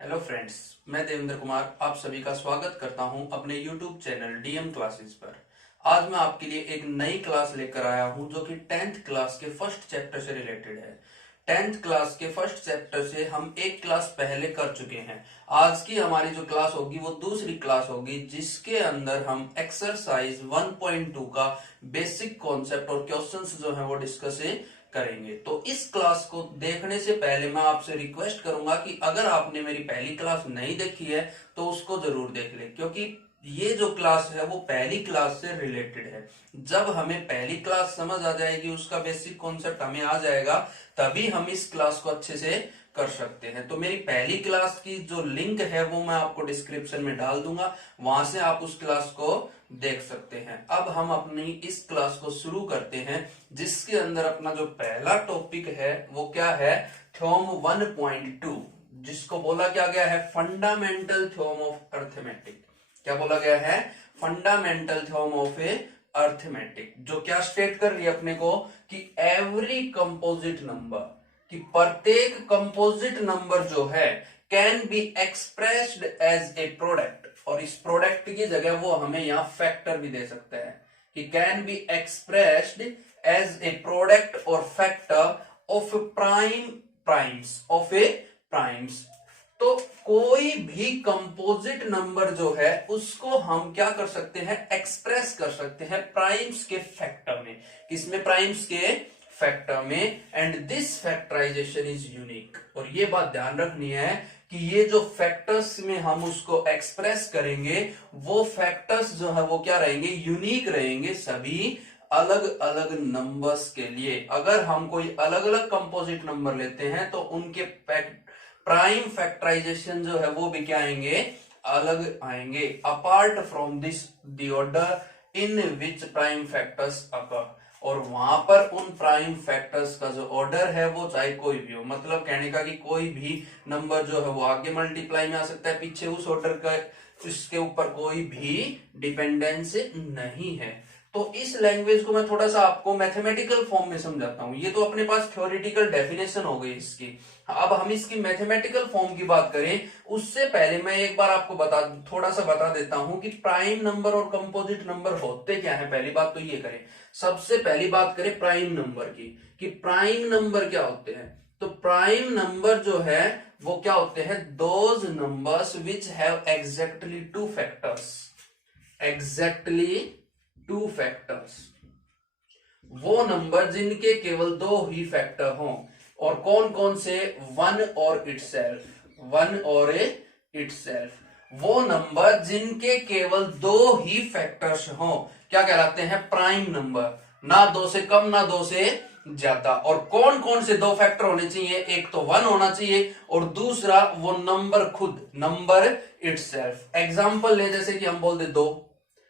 Hello friends, मैं देवेंद्र कुमार आप सभी का स्वागत करता हूं अपने यूट्यूब चैनल डीएम क्लासेस पर। आज मैं आपके लिए एक नई क्लास लेकर आया हूं जो कि 10th क्लास के फर्स्ट चैप्टर से रिलेटेड है। 10th क्लास के फर्स्ट चैप्टर से हम एक क्लास पहले कर चुके हैं। आज की हमारी जो क्लास होगी वो दूसरी क्लास होगी जिसके अंदर हम एक्सरसाइज 1.2 का बेसिक कॉन्सेप्ट और क्वेश्चंस जो है वो डिस्कस करेंगे। तो इस क्लास को देखने से पहले मैं आपसे रिक्वेस्ट करूंगा कि अगर आपने मेरी पहली क्लास नहीं देखी है तो उसको जरूर देख ले, क्योंकि ये जो क्लास है वो पहली क्लास से रिलेटेड है। जब हमें पहली क्लास समझ आ जाएगी, उसका बेसिक कॉन्सेप्ट हमें आ जाएगा, तभी हम इस क्लास को अच्छे से कर सकते हैं। तो मेरी पहली क्लास की जो लिंक है वो मैं आपको डिस्क्रिप्शन में डाल दूंगा, वहां से आप उस क्लास को देख सकते हैं। अब हम अपनी इस क्लास को शुरू करते हैं, जिसके अंदर अपना जो पहला टॉपिक है वो क्या है, थ्योरम 1.2, जिसको बोला क्या गया है, फंडामेंटल थ्योरम ऑफ अर्थमेटिक। क्या बोला गया है, fundamental theorem of A arithmetic, जो क्या स्टेट कर रही है अपने को कि एवरी कंपोजिट नंबर, कि प्रत्येक कंपोजिट नंबर जो है can be expressed as a product, और इस प्रोडक्ट की जगह वो हमें यहां फैक्टर भी दे सकता है कि can be expressed as a product और factor of primes of a primes. तो कोई भी कंपोजिट नंबर जो है उसको हम क्या कर सकते हैं, एक्सप्रेस कर सकते हैं प्राइम्स के फैक्टर में। किसमें, प्राइम्स के फैक्टर में। And this factorization is unique, और ये बात ध्यान रखनी है कि ये जो फैक्टर्स में हम उसको एक्सप्रेस करेंगे वो फैक्टर्स जो है वो क्या रहेंगे, यूनिक रहेंगे सभी अलग अलग नंबर्स के लिए। अगर हम कोई अलग अलग कंपोजिट नंबर लेते हैं तो उनके प्राइम फैक्टराइजेशन जो है वो भी क्या आएंगे, अलग आएंगे। Apart from this the order in which prime factors occur, और वहां पर उन प्राइम फैक्टर्स का जो ऑर्डर है वो चाहे कोई भी हो, मतलब कहने का कि कोई भी नंबर जो है वो आगे मल्टीप्लाई में आ सकता है, पीछे उस ऑर्डर का इसके ऊपर कोई भी डिपेंडेंस नहीं है। तो इस लैंग्वेज को मैं थोड़ा सा आपको मैथमेटिकल फॉर्म में समझाता हूं। ये तो अपने पास थ्योरेटिकल डेफिनेशन हो गई इसकी, अब हम इसकी मैथमेटिकल फॉर्म की बात करें उससे पहले मैं एक बार आपको थोड़ा सा बता देता हूं कि प्राइम नंबर और कंपोजिट नंबर होते क्या है। पहली बात तो ये करें, सबसे पहली बात करें प्राइम नंबर की, कि प्राइम नंबर क्या होते हैं। तो प्राइम नंबर जो है वो क्या होते हैं, those numbers which have exactly two factors, exactly two factors, वो नंबर जिनके केवल दो ही फैक्टर हों। और कौन कौन से, वन और इटसेल्फ, वन और इटसेल्फ। वो नंबर जिनके केवल दो ही फैक्टर्स हों क्या कहलाते हैं, प्राइम नंबर। ना दो से कम ना दो से ज्यादा। और कौन कौन से दो फैक्टर होने चाहिए, एक तो वन होना चाहिए और दूसरा वो नंबर खुद, नंबर इटसेल्फ। एग्जांपल ले, जैसे कि हम बोल दे दो,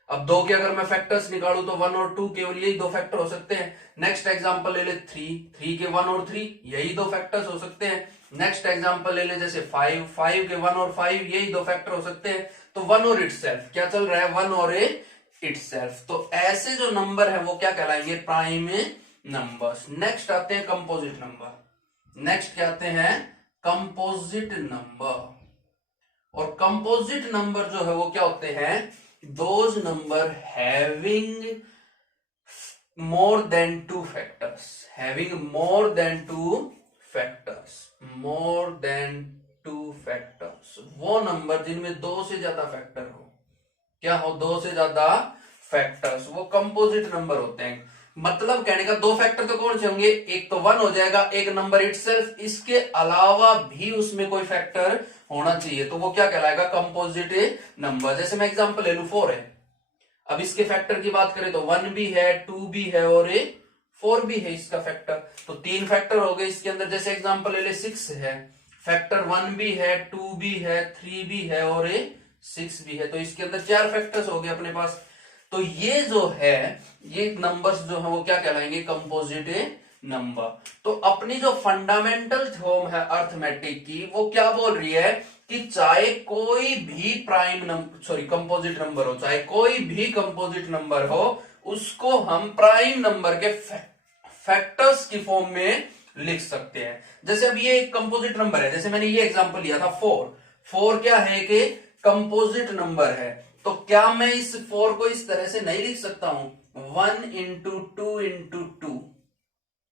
अब दो के अगर मैं फैक्टर्स निकालू तो वन और टू केवल यही दो फैक्टर हो सकते हैं। नेक्स्ट एग्जांपल ले ले थ्री, थ्री के वन और थ्री यही दो फैक्टर्स हो सकते हैं। नेक्स्ट एग्जांपल ले ले जैसे फाइव, फाइव के वन और फाइव यही दो फैक्टर हो सकते हैं। तो वन और इटसेल्फ क्या चल रहा है, वन और इटसेल्फ। तो ऐसे जो नंबर है वो क्या कहलाएंगे, प्राइम नंबर्स। नेक्स्ट आते हैं कंपोजिट नंबर। नेक्स्ट क्या आते हैं, कंपोजिट नंबर। और कंपोजिट नंबर जो है वो क्या होते हैं, those number having more than two factors, having more than two factors, more than two factors। वो नंबर जिनमें दो से ज्यादा फैक्टर हो, क्या हो, दो से ज्यादा फैक्टर्स, वो कंपोजिट नंबर होते हैं। मतलब कहने का दो फैक्टर तो कौन से होंगे, एक तो वन हो जाएगा, एक नंबर इटसेल्फ, इसके अलावा भी उसमें कोई फैक्टर होना चाहिए, तो वो क्या कहलाएगा, कंपोजिट नंबर। जैसे मैं एग्जांपल ले लू, फोर है, अब इसके फैक्टर की बात करें तो वन भी है, टू भी है और फोर भी है इसका फैक्टर, तो तीन फैक्टर हो गए इसके अंदर। जैसे एग्जांपल ले ले, सिक्स है, फैक्टर वन भी है, टू भी है, थ्री भी है और सिक्स भी है, तो इसके अंदर चार फैक्टर्स हो गए अपने पास। तो ये जो है, ये नंबर्स जो है वो क्या कहलाएंगे, कंपोजिट नंबर। तो अपनी जो फंडामेंटल थ्योरम है अर्थमेटिक की, वो क्या बोल रही है कि चाहे कोई भी prime number, sorry composite number हो, चाहे कोई भी कंपोजिट नंबर हो, उसको हम प्राइम नंबर के फैक्टर्स की फॉर्म में लिख सकते हैं। जैसे अब ये एक कंपोजिट नंबर है, जैसे मैंने ये एग्जांपल लिया था फोर, 4 क्या है कि कंपोजिट नंबर है। तो क्या मैं इस 4 को इस तरह से नहीं लिख सकता हूं, 1 into 2 into 2,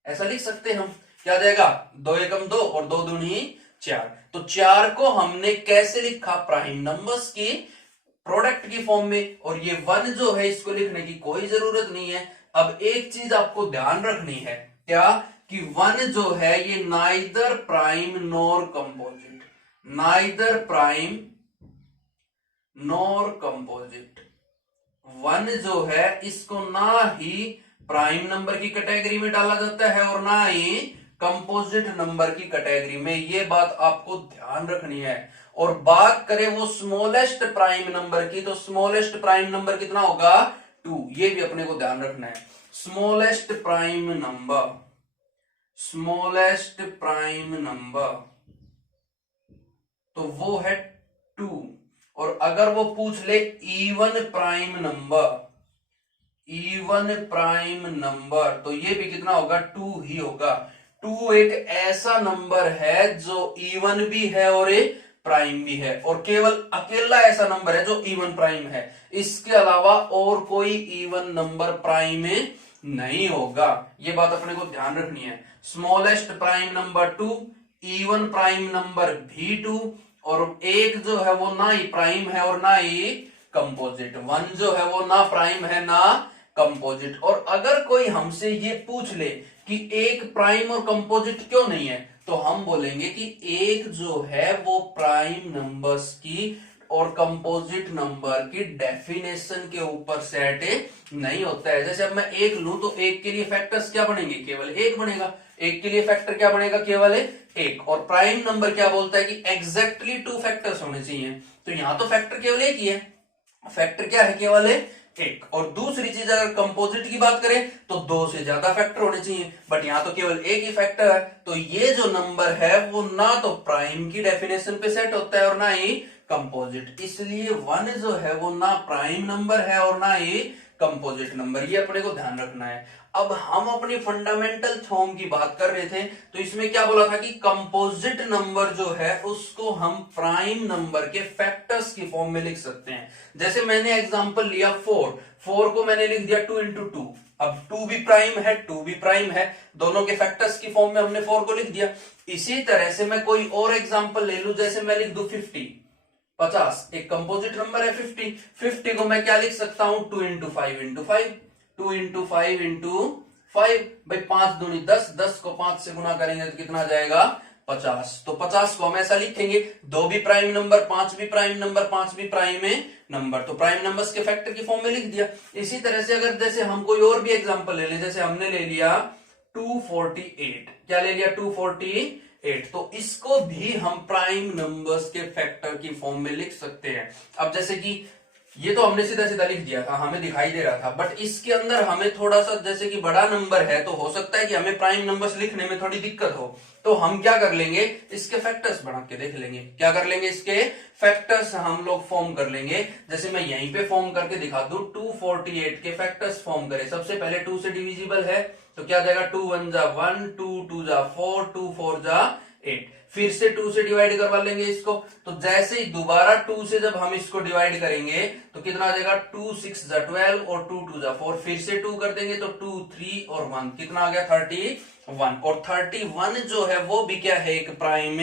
ऐसा लिख सकते हैं हम। क्या आ जाएगा, 2 एकम 2 और 2 दूनी 4। तो 4 को हमने कैसे लिखा, प्राइम नंबर्स की प्रोडक्ट की फॉर्म में, और ये 1 जो है इसको लिखने की कोई जरूरत नहीं है। अब एक चीज आपको ध्यान रखनी है, क्या कि 1 जो है ये neither prime nor composite, neither prime nor composite. 1 जो है इसको ना ही प्राइम नंबर की कैटेगरी में डाला जाता है और ना ही कंपोजिट नंबर की कैटेगरी में, ये बात आपको ध्यान रखनी है। और बात करें वो स्मॉलेस्ट प्राइम नंबर की, तो स्मॉलेस्ट प्राइम नंबर कितना होगा, 2, ये भी अपने को ध्यान रखना है। Smallest prime number, smallest prime number तो वो है 2। और अगर वो पूछ ले even prime number, even prime number, तो ये भी कितना होगा, 2 ही होगा। 2 एक ऐसा नंबर है जो इवन भी है और एक प्राइम भी है, और केवल अकेला ऐसा नंबर है जो इवन प्राइम है। इसके अलावा और कोई इवन नंबर प्राइम में नहीं होगा, ये बात अपने को ध्यान रखनी है। Smallest prime number 2, even prime number भी 2, और एक जो है वो ना ही प्राइम है और ना ही कंपोजिट। 1 जो है वो ना प्राइम है ना कंपोजिट। और अगर कोई हमसे ये पूछ ले कि एक प्राइम और कंपोजिट क्यों नहीं है, तो हम बोलेंगे कि एक जो है वो प्राइम नंबर्स की और कंपोजिट नंबर की डेफिनेशन के ऊपर सेट नहीं होता है। जैसे अब मैं एक लूं तो एक के लिए फैक्टर्स क्या बनेंगे, केवल एक बनेगा। एक के लिए फैक्टर क्या बनेगा, केवल एक। और प्राइम नंबर क्या बोलता है कि एग्जैक्टली 2 फैक्टर्स होने चाहिए। तो यहां तो फैक्टर केवल एक ही है, फैक्टर क्या है, केवल एक। और दूसरी चीज अगर कंपोजिट की बात करें तो 2 से ज्यादा फैक्टर होने चाहिए, बट यहां तो केवल एक ही फैक्टर है। तो ये जो नंबर है वो ना तो प्राइम की डेफिनेशन पे सेट होता है और ना ही कंपोजिट। इसलिए 1 जो है वो ना प्राइम नंबर है और ना ही कंपोजिट नंबर, ये अपने को ध्यान रखना है। अब हम अपनी फंडामेंटल थ्योरम की बात कर रहे थे, तो इसमें क्या बोला था कि कंपोजिट नंबर जो है उसको हम प्राइम नंबर के फैक्टर्स की फॉर्म में लिख सकते हैं। जैसे मैंने एग्जांपल लिया 4 को मैंने लिख दिया 2 into 2। अब 2 भी प्राइम है, 2 भी प्राइम है, दोनों के फैक्टर्स की फॉर्म में हमने 4 को लिख दिया। इसी तरह से मैं कोई और एग्जांपल ले लूं, जैसे मैं लिख दूं 50, एक कंपोजिट नंबर है 50 को मैं क्या लिख सकता हूं, 2 into 5 into 5, 2 into 5 into 5, भाई 5 दूनी 10, 10 को 5 से गुना करेंगे तो कितना आ जाएगा, 50। तो 50 को हम ऐसा लिखेंगे, 2 भी प्राइम नंबर, 5 भी प्राइम नंबर, 5 भी प्राइम है नंबर, तो प्राइम नंबर्स के फैक्टर की फॉर्म में लिख दिया। इसी तरह से अगर जैसे हम कोई और भी एग्जांपल ले लें, जैसे हमने ले लिया 248, क्या ले लिया, 248, तो इसको भी हम प्राइम नंबर्स के फैक्टर की फॉर्म में लिख सकते हैं। अब जैसे कि ये तो हमने सीधा सीधा लिख दिया था, हमें दिखाई दे रहा था, बट इसके अंदर हमें थोड़ा सा, जैसे कि बड़ा नंबर है तो हो सकता है कि हमें प्राइम नंबर्स लिखने में थोड़ी दिक्कत हो, तो हम क्या कर लेंगे, इसके फैक्टर्स बना के देख लेंगे। क्या कर लेंगे, इसके फैक्टर्स हम लोग फॉर्म कर लेंगे। जैसे मैं यहीं पे फॉर्म करके दिखा दूं, 248 के फैक्टर्स फॉर्म करें। सबसे पहले 2 से डिविजिबल है तो क्या जाएगा, 2 1 जा 1, 2 2 जा 4, 2 4 जा 8। फिर से 2 से डिवाइड करवा लेंगे इसको, तो जैसे ही दोबारा 2 से जब हम इसको डिवाइड करेंगे तो कितना आ जाएगा, 2 6 जा 12 और 2 2 जा 4। फिर से 2 कर देंगे तो 2 3 और 1, कितना आ गया, 31। और 31 जो है वो भी क्या है, एक प्राइम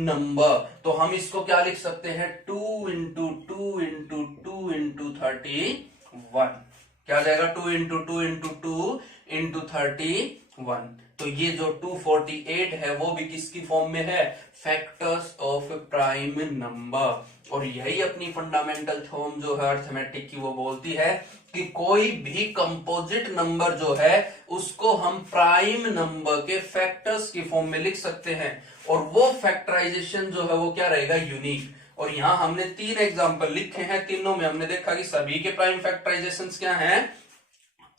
नंबर। तो हम इसको क्या लिख सकते हैं, 2 into 2 into 2 into 31। क्या आ जाएगा, 2 into 2 into 2 into 31। तो ये जो 248 है वो भी किसकी फॉर्म में है, फैक्टर्स ऑफ प्राइम नंबर। और यही अपनी फंडामेंटल थ्योरम जो है अर्थमेटिक की, वो बोलती है कि कोई भी कंपोजिट नंबर जो है उसको हम प्राइम नंबर के फैक्टर्स की फॉर्म में लिख सकते हैं, और वो फैक्टराइजेशन जो है वो क्या रहेगा, यूनिक। और यहां हमने 3 एग्जांपल लिखे हैं, तीनों में हमने देखा कि सभी के प्राइम फैक्टराइजेशंस क्या हैं,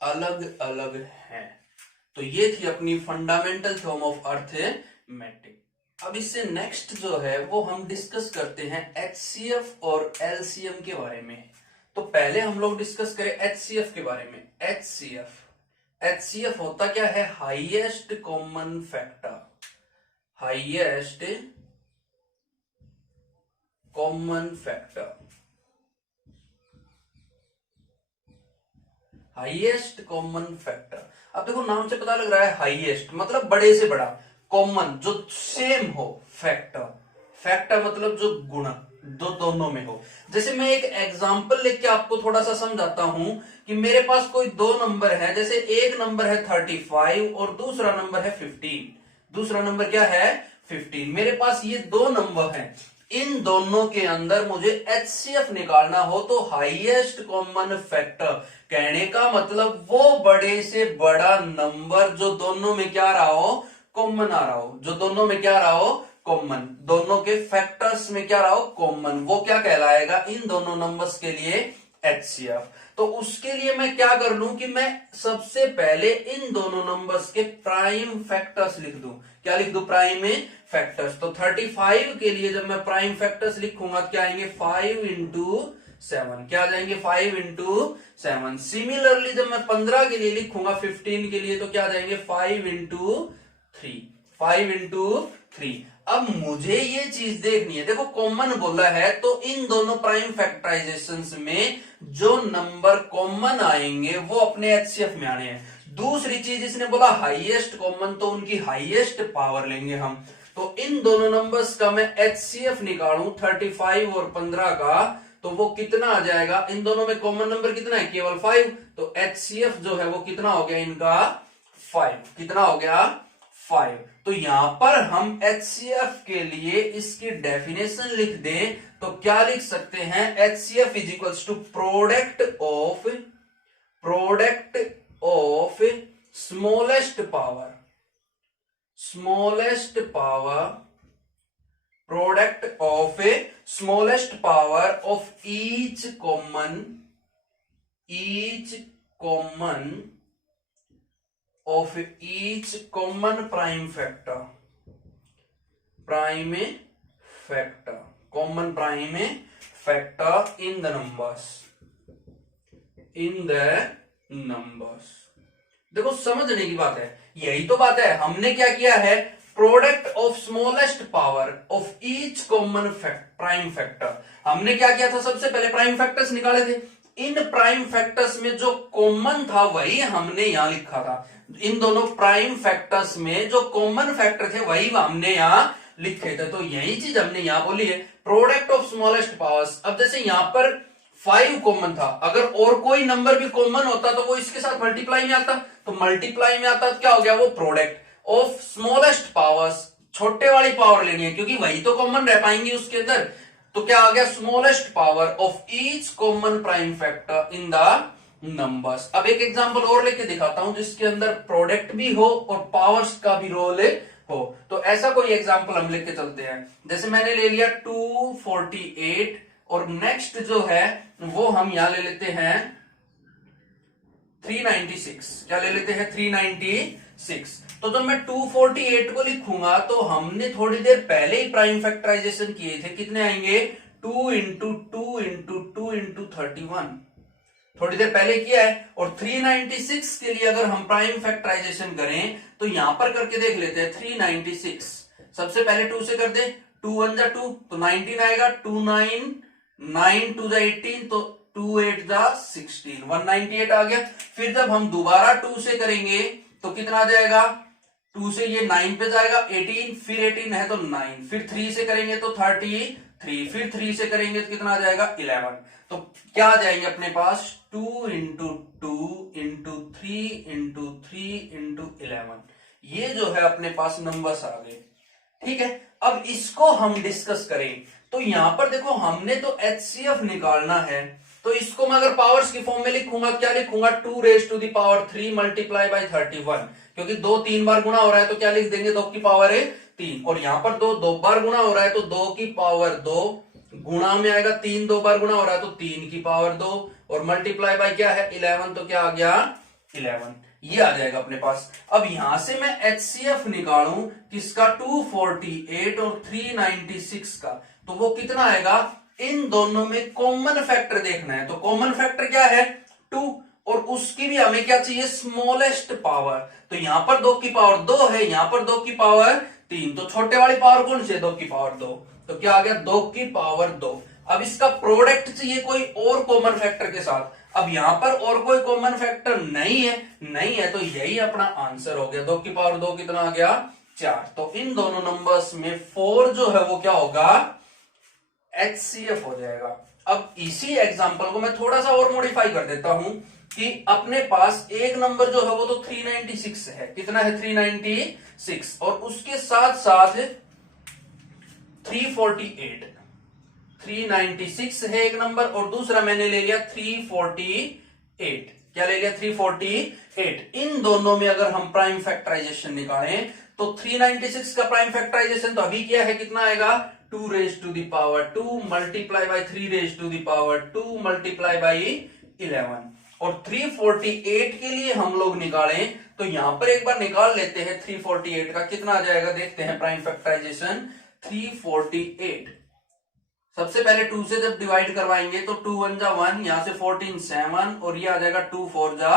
अलग अलग हैं। तो ये थी अपनी फंडामेंटल थ्योरम ऑफ अर्थमेटिक। अब इससे नेक्स्ट जो है वो हम डिस्कस करते हैं एचसीएफ और एलसीएम के बारे में। तो पहले हम लोग डिस्कस करें एचसीएफ के बारे में। एचसीएफ होता क्या है, highest common factor, highest common factor, highest common factor. अब देखो नाम से पता लग रहा है हाईएस्ट मतलब बड़े से बड़ा, कॉमन जो सेम हो, फैक्टर, फैक्टर मतलब जो गुणा दो दोनों में हो। जैसे मैं एक एग्जांपल लेके आपको थोड़ा सा समझाता हूं कि मेरे पास कोई दो नंबर है, जैसे एक नंबर है 35 और दूसरा नंबर है 15। दूसरा नंबर क्या है 15। मेरे पास ये दो नंबर हैं, इन दोनों के अंदर मुझे एचसीएफ निकालना हो तो हाईएस्ट कॉमन फैक्टर, कहने का मतलब वो बड़े से बड़ा नंबर जो दोनों में क्या रहा हो, कॉमन आ रहा हो, जो दोनों में क्या रहा हो, कॉमन, दोनों के फैक्टर्स में क्या रहा हो, कॉमन, वो क्या कहलाएगा इन दोनों नंबर्स के लिए एचसीएफ। तो उसके लिए मैं क्या कर लूं कि मैं सबसे पहले इन दोनों नंबर्स के प्राइम फैक्टर्स लिख दूं। क्या लिख दूं, प्राइम फैक्टर्स। तो 35 के लिए जब मैं प्राइम फैक्टर्स लिखूंगा क्या आएंगे 5 इंटू 7, क्या आ जाएंगे 5 इंटू 7। सिमिलरली जब मैं 15 के लिए लिखूंगा 15 के लिए तो क्या आ जाएंगे 5 इंटू 3, 5 इंटू 3। अब मुझे ये चीज देखनी है, देखो कॉमन बोला है तो इन दोनों प्राइम फैक्टराइजेशंस में जो नंबर कॉमन आएंगे वो अपने एचसीएफ में आने हैं। दूसरी चीज इसने बोला हाईएस्ट कॉमन, तो उनकी हाईएस्ट पावर लेंगे हम। तो इन दोनों नंबर्स का मैं एचसीएफ निकालूं 35 और 15 का, तो वो कितना आ जाएगा, इन दोनों में कॉमन नंबर कितना है केवल 5, तो एचसीएफ जो है वो कितना हो गया इनका 5, कितना हो गया 5। तो यहां पर हम एचसीएफ के लिए इसकी डेफिनेशन लिख दें तो क्या लिख सकते हैं, HCF is equals to product of smallest power, product of smallest power of each common prime factor, common prime factor in the numbers. देखो समझने की बात है, यही तो बात है। हमने क्या किया है, product of smallest power of each common prime factor, हमने क्या किया था, सबसे पहले प्राइम फैक्टर्स निकाले थे। इन प्राइम फैक्टर्स में जो कॉमन था वही हमने यहां लिखा था। इन दोनों प्राइम फैक्टर्स में जो कॉमन फैक्टर थे वही हमने यहां लिखे थे। तो यही चीज हमने यहां बोली है, प्रोडक्ट ऑफ स्मॉलेस्ट पावर्स। अब जैसे यहां पर 5 कॉमन था, अगर और कोई नंबर भी कॉमन होता तो वो इसके साथ मल्टीप्लाई में आता, तो मल्टीप्लाई में आता तो क्या हो गया, वो प्रोडक्ट ऑफ स्मॉलेस्ट पावर्स, छोटे वाली पावर लेनी है क्योंकि वही तो कॉमन रह पाएंगी उसके अंदर। तो क्या आ गया, smallest power of each common prime factor in the numbers. अब एक एग्जांपल और लेके दिखाता हूं जिसके अंदर प्रोडक्ट भी हो और पावर्स का भी रोल हो। तो ऐसा कोई एग्जांपल हम लेके चलते हैं, जैसे मैंने ले लिया 248 और नेक्स्ट जो है वो हम यहां ले लेते हैं 396। क्या ले लेते हैं 396। तो जब मैं 248 को लिखूंगा तो हमने थोड़ी देर पहले ही प्राइम फैक्टराइजेशन किए थे, कितने आएंगे 2 इंटू 2 इंटू 2 इंटू 31, थोड़ी देर पहले किया है। और 396 के लिए अगर हम प्राइम फैक्टराइजेशन करें तो यहां पर करके देख लेते हैं 396, सबसे पहले 2 से कर दे, 2 1 जा 2 तो 19 आएगा, 2 9 9 2 जा 18 तो 2 8 जा 16, 198 आ गया। फिर जब हम दोबारा 2 से करेंगे तो कितना आ जाएगा, 2 से ये 9 पे जाएगा 18, फिर 18 है तो 9, फिर 3 से करेंगे तो 33, फिर 3 से करेंगे तो कितना आ जाएगा 11। तो क्या आ जाएंगे अपने पास 2 इंटू 2 इंटू 3 इंटू 3 इंटू 11, ये जो है अपने पास नंबर्स आ गए। ठीक है, अब इसको हम डिस्कस करें तो यहां पर देखो हमने तो एचसीएफ निकालना है, तो इसको मैं अगर पावर्स की फॉर्म में लिखूंगा क्या लिखूंगा, 2 raise to the power 3 multiply by 31, क्योंकि 2 3 बार गुना हो रहा है तो क्या लिख देंगे 2 की पावर है 3, और यहां पर 2 2 बार गुना हो रहा है तो 2 की पावर 2 गुणा में आएगा, 3 2 बार गुना हो रहा है तो 3 की पावर 2 और मल्टीप्लाई बाई क्या है 11, तो क्या आ गया 11, ये आ जाएगा अपने पास। अब यहां से मैं एचसीएफ निकालूं किसका, 248 और 396 का, तो वो कितना आएगा, इन दोनों में कॉमन फैक्टर देखना है। तो कॉमन फैक्टर क्या है 2, और उसकी भी हमें क्या चाहिए स्मॉलेस्ट पावर। तो यहां पर 2 की पावर 2 है, यहां पर 2 की पावर 3, तो छोटे वाली पावर कौन सी है 2 की पावर 2, तो क्या आ गया 2 की पावर 2। अब इसका प्रोडक्ट चाहिए कोई और कॉमन फैक्टर के साथ। अब यहां पर और कोई कॉमन फैक्टर नहीं है तो यही अपना आंसर हो गया। 2 की पावर 2 कितना आ गया 4। तो इन दोनों नंबर्स में 4 जो है वो क्या होगा HCF हो जाएगा। अब इसी एग्जांपल को मैं थोड़ा सा और मॉडिफाई कर देता हूं कि अपने पास एक नंबर जो है वो तो 396 है। कितना है 396 और उसके साथ साथ 348। 396 है एक नंबर और दूसरा मैंने ले लिया 348। क्या ले लिया 348। इन दोनों में अगर हम प्राइम फैक्टराइजेशन निकालें तो 396 का प्राइम फैक्टराइजेशन तो अभी क्या है कितना आएगा 2 raise to the power 2 multiply by 3 raise to the power 2 multiply by 11। और 348 के लिए हम लोग निकालें तो यहां पर एक बार निकाल लेते हैं 348 का कितना आ जाएगा देखते हैं प्राइम फैक्टराइजेशन। 348 सबसे पहले 2 से जब डिवाइड करवाएंगे तो 2 1 जा 1 यहां से 14 7 और ये आ जाएगा 2 4 जा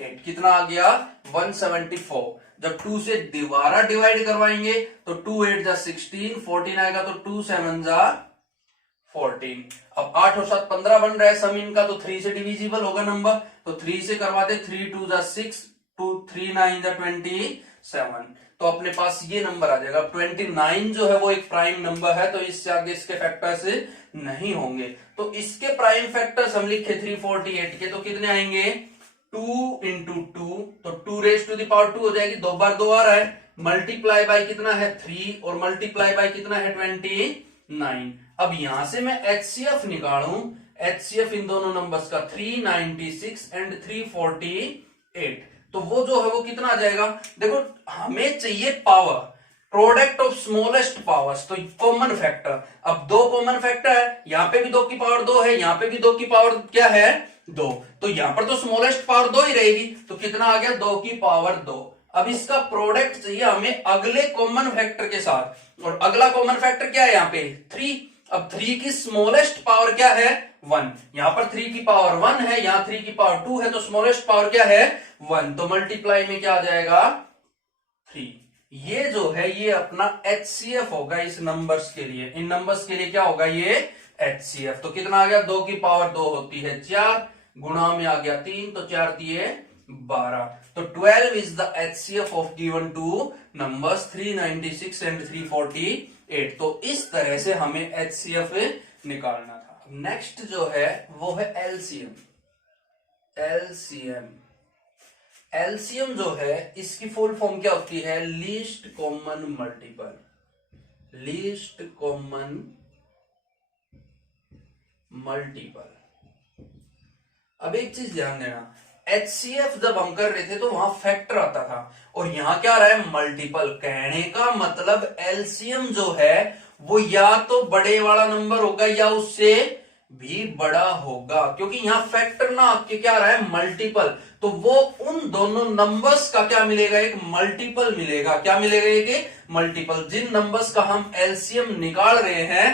8 कितना आ गया 174। जब 2 से दोबारा डिवाइड करवाएंगे तो 2 8 जा 16 14 आएगा तो 2 7 जा 14। अब 8 और 7 15 बन रहा है सम इनका तो 3 से डिविजिबल होगा नंबर तो 3 से करवाते 3 2 जा 6 2 3 9 जा 27 तो अपने पास ये नंबर आ जाएगा। 29 जो है वो एक प्राइम नंबर है तो इससे आगे इसके फैक्टर्स नहीं होंगे। तो इसके प्राइम फैक्टर्स हम लिखे 348 के तो कितने आएंगे 2 इंटू 2 तो 2 रेज टू द पावर 2 हो जाएगी। 2 बार 2 आ रहा है मल्टीप्लाई बाय कितना है 3 और मल्टीप्लाई बाय कितना है 29। अब यहां से मैं HCF निकालूं HCF इन दोनों नंबर्स का 396 एंड 348 तो वो जो है वो कितना आ जाएगा। देखो हमें चाहिए power product of smallest powers तो कॉमन फैक्टर। अब 2 कॉमन फैक्टर है यहां पे भी 2 की पावर 2 है यहां पे भी 2 की पावर क्या है 2 तो यहां पर तो स्मॉलेस्ट पावर 2 ही रहेगी तो कितना आ गया 2 की पावर 2। अब इसका प्रोडक्ट चाहिए हमें अगले कॉमन फैक्टर के साथ और अगला कॉमन फैक्टर क्या है यहाँ पे 3। अब 3 की स्मॉलेस्ट पावर क्या है 1 यहां पर 3 की पावर 1 है यहां 3 की पावर 2 है तो स्मॉलेस्ट पावर क्या है 1 तो मल्टीप्लाई में क्या आ जाएगा 3। ये जो है ये अपना HCF होगा इस नंबर्स के लिए। इन नंबर्स के लिए क्या होगा ये HCF। तो कितना आ गया 2 की पावर 2 होती है 4 गुणा में आ गया 3 तो 4 दिए 12 तो 12 is the HCF of given two numbers 396 and 348। तो इस तरह से हमें HCF निकालना था। नेक्स्ट जो है वो है LCM। LCM जो है इसकी फुल फॉर्म क्या होती है least common multiple. Least common multiple. अब एक चीज ध्यान देना HCF जब हम कर रहे थे तो वहां फैक्टर आता था और यहां क्या आ रहा है मल्टीपल। कहने का मतलब LCM जो है वो या तो बड़े वाला नंबर होगा या उससे भी बड़ा होगा क्योंकि यहां फैक्टर ना आपके क्या आ रहा है मल्टीपल तो वो उन दोनों नंबर्स का क्या मिलेगा एक मल्टीपल मिलेगा। क्या मिलेगा एक मल्टीपल। जिन नंबर्स का हम LCM निकाल रहे हैं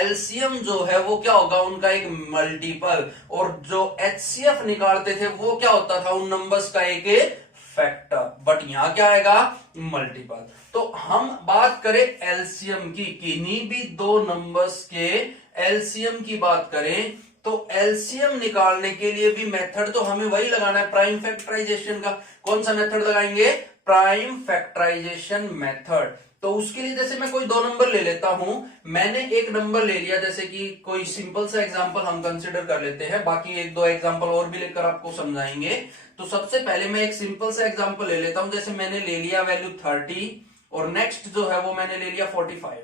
LCM जो है वो क्या होगा उनका एक मल्टीपल और जो HCF निकालते थे वो क्या होता था उन नंबर्स का एक फैक्टर। बट यहां क्या आएगा मल्टीपल। तो हम बात करें LCM की किन्हीं भी 2 नंबर्स के LCM की बात करें तो LCM निकालने के लिए भी मेथड तो हमें वही लगाना है प्राइम फैक्टराइजेशन का। कौन सा मेथड लगाएंगे प्राइम फैक्टराइजेशन मेथड। तो उसके लिए जैसे मैं कोई 2 नंबर ले लेता हूं मैंने एक नंबर ले लिया जैसे कि कोई सिंपल सा एग्जांपल हम कंसीडर कर लेते हैं बाकी 1-2 एग्जांपल और भी लेकर आपको समझाएंगे। तो सबसे पहले मैं एक सिंपल सा एग्जांपल ले लेता हूं जैसे मैंने ले लिया वैल्यू 30 और नेक्स्ट जो है वो मैंने ले लिया 45।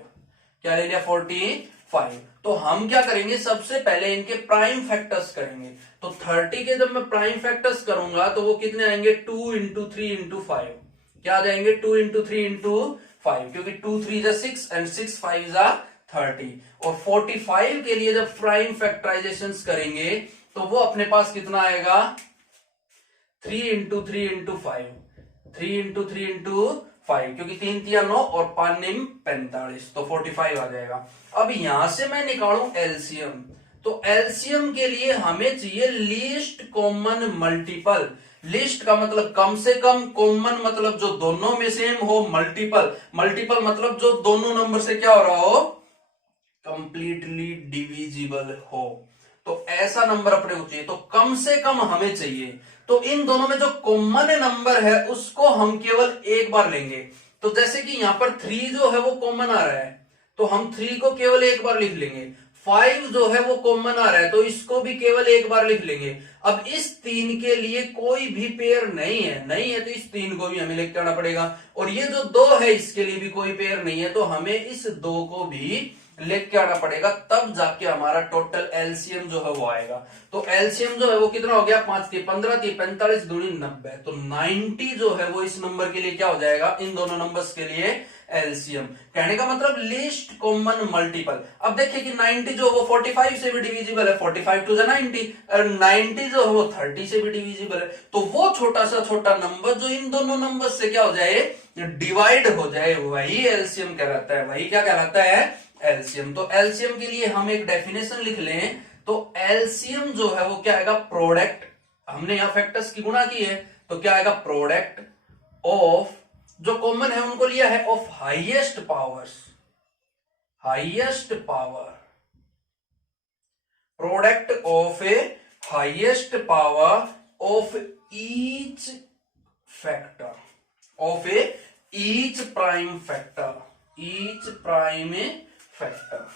क्या ले लिया 45। तो हम क्या करेंगे सबसे पहले इनके प्राइम फैक्टर्स करेंगे। तो 30 के जब मैं प्राइम फैक्टर्स करूंगा तो वो कितने आएंगे 2 इंटू 3 इंटू 5। क्या आ जाएंगे 2 इंटू 3 इंटू 5 क्योंकि 2 3 जा 6 एंड 6 5 जा 30। और 45 के लिए जब प्राइम फैक्टराइजेशन करेंगे तो वो अपने पास कितना आएगा 3 इंटू 3 इंटू 5। 3 इंटू 3 इंटू 5 क्योंकि 3 3 9 और 5 निम 45 तो 45 आ जाएगा। अब यहां से मैं निकालूं LCM तो LCM के लिए हमें चाहिए लीस्ट कॉमन मल्टीपल। लिस्ट का मतलब कम से कम, कॉमन मतलब जो दोनों में सेम हो, मल्टीपल मतलब जो दोनों नंबर से क्या हो रहा हो कंप्लीटली डिविजिबल हो। तो ऐसा नंबर अपने को चाहिए, तो कम से कम हमें चाहिए। तो इन दोनों में जो कॉमन नंबर है उसको हम केवल एक बार लेंगे। तो जैसे कि यहां पर 3 जो है वो कॉमन आ रहा है, तो हम 3 को केवल एक बार लिख लेंगे। 5 जो है वो कॉमन आ रहा है, तो इसको भी केवल एक बार लिख लेंगे। अब इस 3 के लिए कोई भी पेयर नहीं है तो इस 3 को भी हमें लेके आना पड़ेगा। और ये जो 2 है इसके लिए भी कोई पेयर नहीं है, तो हमें इस 2 को भी लेके आना पड़ेगा, तब जाके हमारा टोटल एलसीएम जो है वो आएगा। तो एलसीएम जो है वो कितना हो गया, 5 3 15 3 45 दूनी 90। तो 90 जो है वो इस नंबर के लिए क्या हो जाएगा, इन दोनों नंबर्स के लिए एलसीएम। कहने का मतलब लीस्ट कॉमन मल्टीपल। अब देखिए कि 90 जो वो 45 से भी डिविजिबल है, 45 टू 90, और 90 जो है वो 30 से भी डिविजिबल है। तो वो छोटा सा छोटा नंबर जो इन दोनों नंबर से क्या हो जाए, डिवाइड हो जाए, वही एलसीएम कहलाता है। वही क्या कहलाता है, एलसीएम। तो एलसीएम के लिए हम एक डेफिनेशन लिख लें, तो एलसीएम जो है वो क्या आएगा, प्रोडक्ट, हमने यहां फैक्टर्स की गुणा की है, तो क्या आएगा, प्रोडक्ट ऑफ, जो कॉमन है उनको लिया है, of highest powers, highest power, product of A highest power of each factor, of A each prime factor, each prime factor.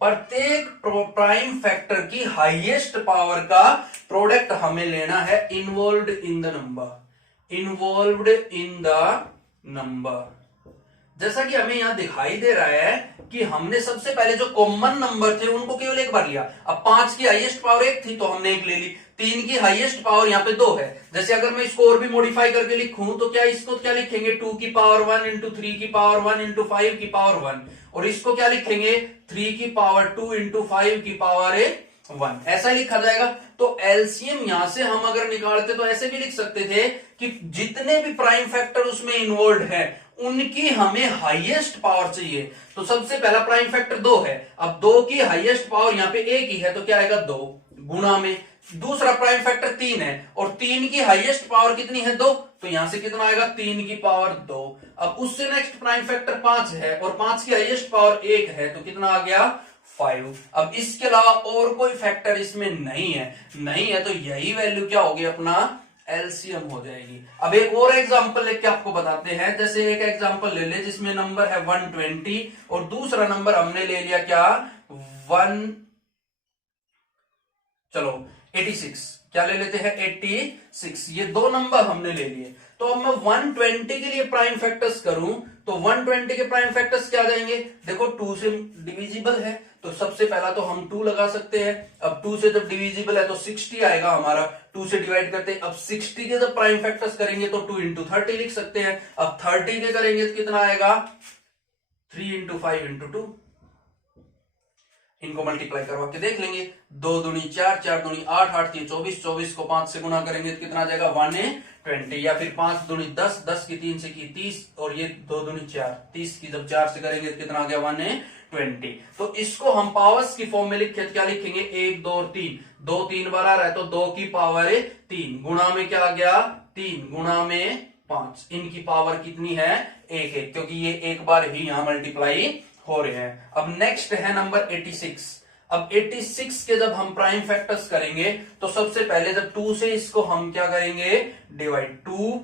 प्रत्येक प्राइम फैक्टर की हाईएस्ट पावर का प्रोडक्ट हमें लेना है involved in the number, involved in the number. जैसा कि हमें यहां दिखाई दे रहा है कि हमने सबसे पहले जो कॉमन नंबर थे उनको केवल एक बार लिया। अब 5 की हाईएस्ट पावर 1 थी तो हमने 1 ले ली। 3 की हाईएस्ट पावर यहाँ पे 2 है। जैसे अगर मैं इसको और भी मॉडिफाई करके लिखूं तो क्या इसको क्या लिखेंगे, 2 की पावर 1 इंटू 3 की पावर 1 इंटू 5 की पावर 1, और इसको क्या लिखेंगे, 3 की पावर 2 इंटू 5 की पावर 1, ऐसा लिखा जाएगा। तो एलसीएम यहां से हम अगर निकालते तो ऐसे भी लिख सकते थे कि जितने भी प्राइम फैक्टर उसमें इन्वॉल्व है उनकी हमें हाईएस्ट पावर चाहिए। तो सबसे पहला प्राइम फैक्टर 2 है, अब 2 की हाईएस्ट पावर यहां पे 1 ही है, तो क्या आएगा, 2 गुणा में दूसरा प्राइम फैक्टर 3 है, और 3 की हाईएस्ट पावर कितनी है, 2, तो यहां से कितना आएगा, 3 की पावर 2। अब उससे नेक्स्ट प्राइम फैक्टर 5 है, और 5 की हाईएस्ट पावर 1 है, तो कितना आ गया, 5। अब इसके अलावा और कोई फैक्टर इसमें नहीं है, तो यही वैल्यू क्या होगी, अपना एलसीएम हो जाएगी। अब एक और एग्जांपल लेके आपको बताते हैं। जैसे एक एग्जांपल ले ले जिसमें नंबर है 120 और दूसरा नंबर हमने ले लिया क्या, 86, क्या ले लेते हैं, 86। ये दो नंबर हमने ले लिए। तो अब मैं 120 के लिए प्राइम फैक्टर्स करूं तो 120 के प्राइम फैक्टर्स क्या आ जाएंगे, देखो 2 से डिविजिबल है तो सबसे पहला तो हम 2 लगा सकते हैं। अब 2 से जब डिविजिबल है तो 60 आएगा हमारा, 2 से डिवाइड करते हैं। अब 60 के जब प्राइम फैक्टर्स करेंगे तो 2 इंटू 30 लिख सकते हैं। अब 30 के करेंगे तो कितना आएगा, 3 इंटू 5 इंटू 2। इनको मल्टीप्लाई करवा के देख लेंगे, 2 दूनी 4, 4 दूनी 8, 8 3 24, 24 को 5 से गुना करेंगे तो कितना आ जाएगा, 120। या फिर 5 दूनी 10, 10 की 3 से की 30, और ये 2 दूनी 4, 30 की जब 4 से करेंगे तो कितना आ गया, 120। तो इसको हम पावर्स की फॉर्म में लिखे तो क्या लिखेंगे, 1 2 और 3, 2 3 बार आ रहा है तो 2 की पावर 3 गुणा में क्या आ गया, 3 गुणा में 5, इनकी पावर कितनी है, 1 1, क्योंकि ये एक बार ही यहां मल्टीप्लाई हो रहे हैं। अब नेक्स्ट है नंबर 86। अब 86 के जब हम प्राइम फैक्टर्स करेंगे तो सबसे पहले जब 2 से इसको हम क्या करेंगे, डिवाइड 2,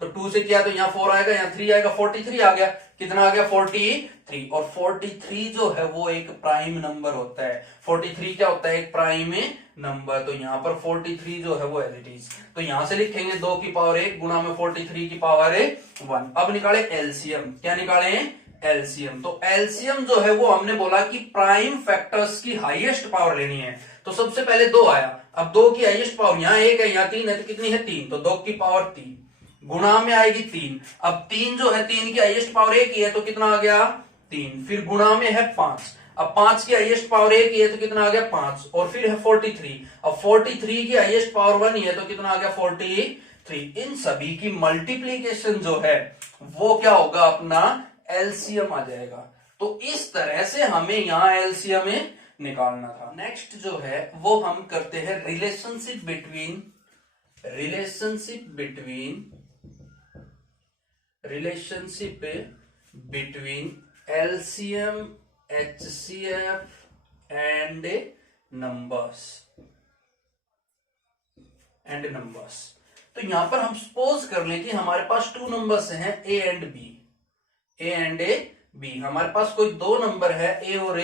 तो 2 से किया तो यहाँ 4 आएगा, यहाँ 3 आएगा, 43 आ गया। कितना आ गया, 43। और 43 जो है वो एक प्राइम नंबर होता है। 43 क्या होता है, एक प्राइम नंबर। तो यहाँ पर 43 जो है वो एज इट इज, तो यहां से लिखेंगे 2 की पावर 1 गुणा में 43 की पावर 1। अब निकाले एलसीएम, क्या निकाले, एलसीएम। तो एलसीएम जो है वो हमने बोला कि प्राइम फैक्टर्स की हाईएस्ट पावर लेनी है। तो सबसे पहले 2 आया, अब 2 की हाईएस्ट पावर यहाँ 1 है, यहाँ 3 है, तो कितनी है, 3, तो 2 की पावर 3 गुणा में आएगी 3। अब 3 जो है 3 की हाईएस्ट पावर 1 ही है, तो कितना आ गया, 3। फिर गुणा में है 5, अब 5 की हाईएस्ट पावर 1 ही है, तो कितना आ गया, 5। और फिर है 43, अब 43 की हाईएस्ट पावर 1 ही है, तो कितना आ गया, 43। इन सभी की मल्टीप्लीकेशन जो है वो क्या होगा, अपना एलसीएम आ जाएगा। तो इस तरह से हमें यहां एलसीएम निकालना था। नेक्स्ट जो है वो हम करते हैं relationship between LCM HCF and numbers. तो यहां पर हम सपोज कर लें कि हमारे पास टू नंबर्स हैं ए एंड बी, हमारे पास कोई दो नंबर है ए और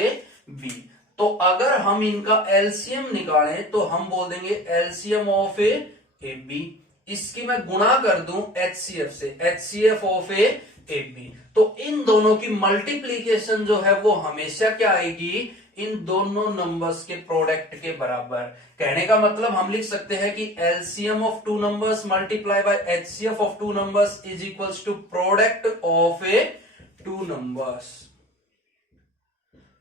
बी। तो अगर हम इनका एलसीएम निकालें तो हम बोल देंगे एलसीएम ऑफ ए बी। इसकी मैं गुणा कर दूं एचसीएफ से, एचसीएफ ऑफ ए बी। तो इन दोनों की मल्टीप्लीकेशन जो है वो हमेशा क्या आएगी, इन दोनों नंबर्स के प्रोडक्ट के बराबर। कहने का मतलब हम लिख सकते हैं कि LCM of two numbers multiply by HCF of two numbers is equals to product of a two numbers.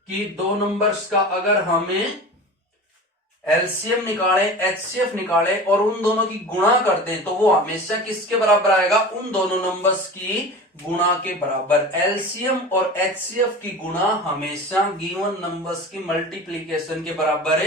कि दो नंबर्स का अगर हमें एलसीएम निकाले, एचसीएफ निकाले और उन दोनों की गुणा कर दें तो वो हमेशा किसके बराबर आएगा, उन दोनों नंबर्स की गुणा के बराबर। एलसीएम और एचसीएफ की गुणा हमेशा गिवन नंबर्स की मल्टीप्लीकेशन के बराबर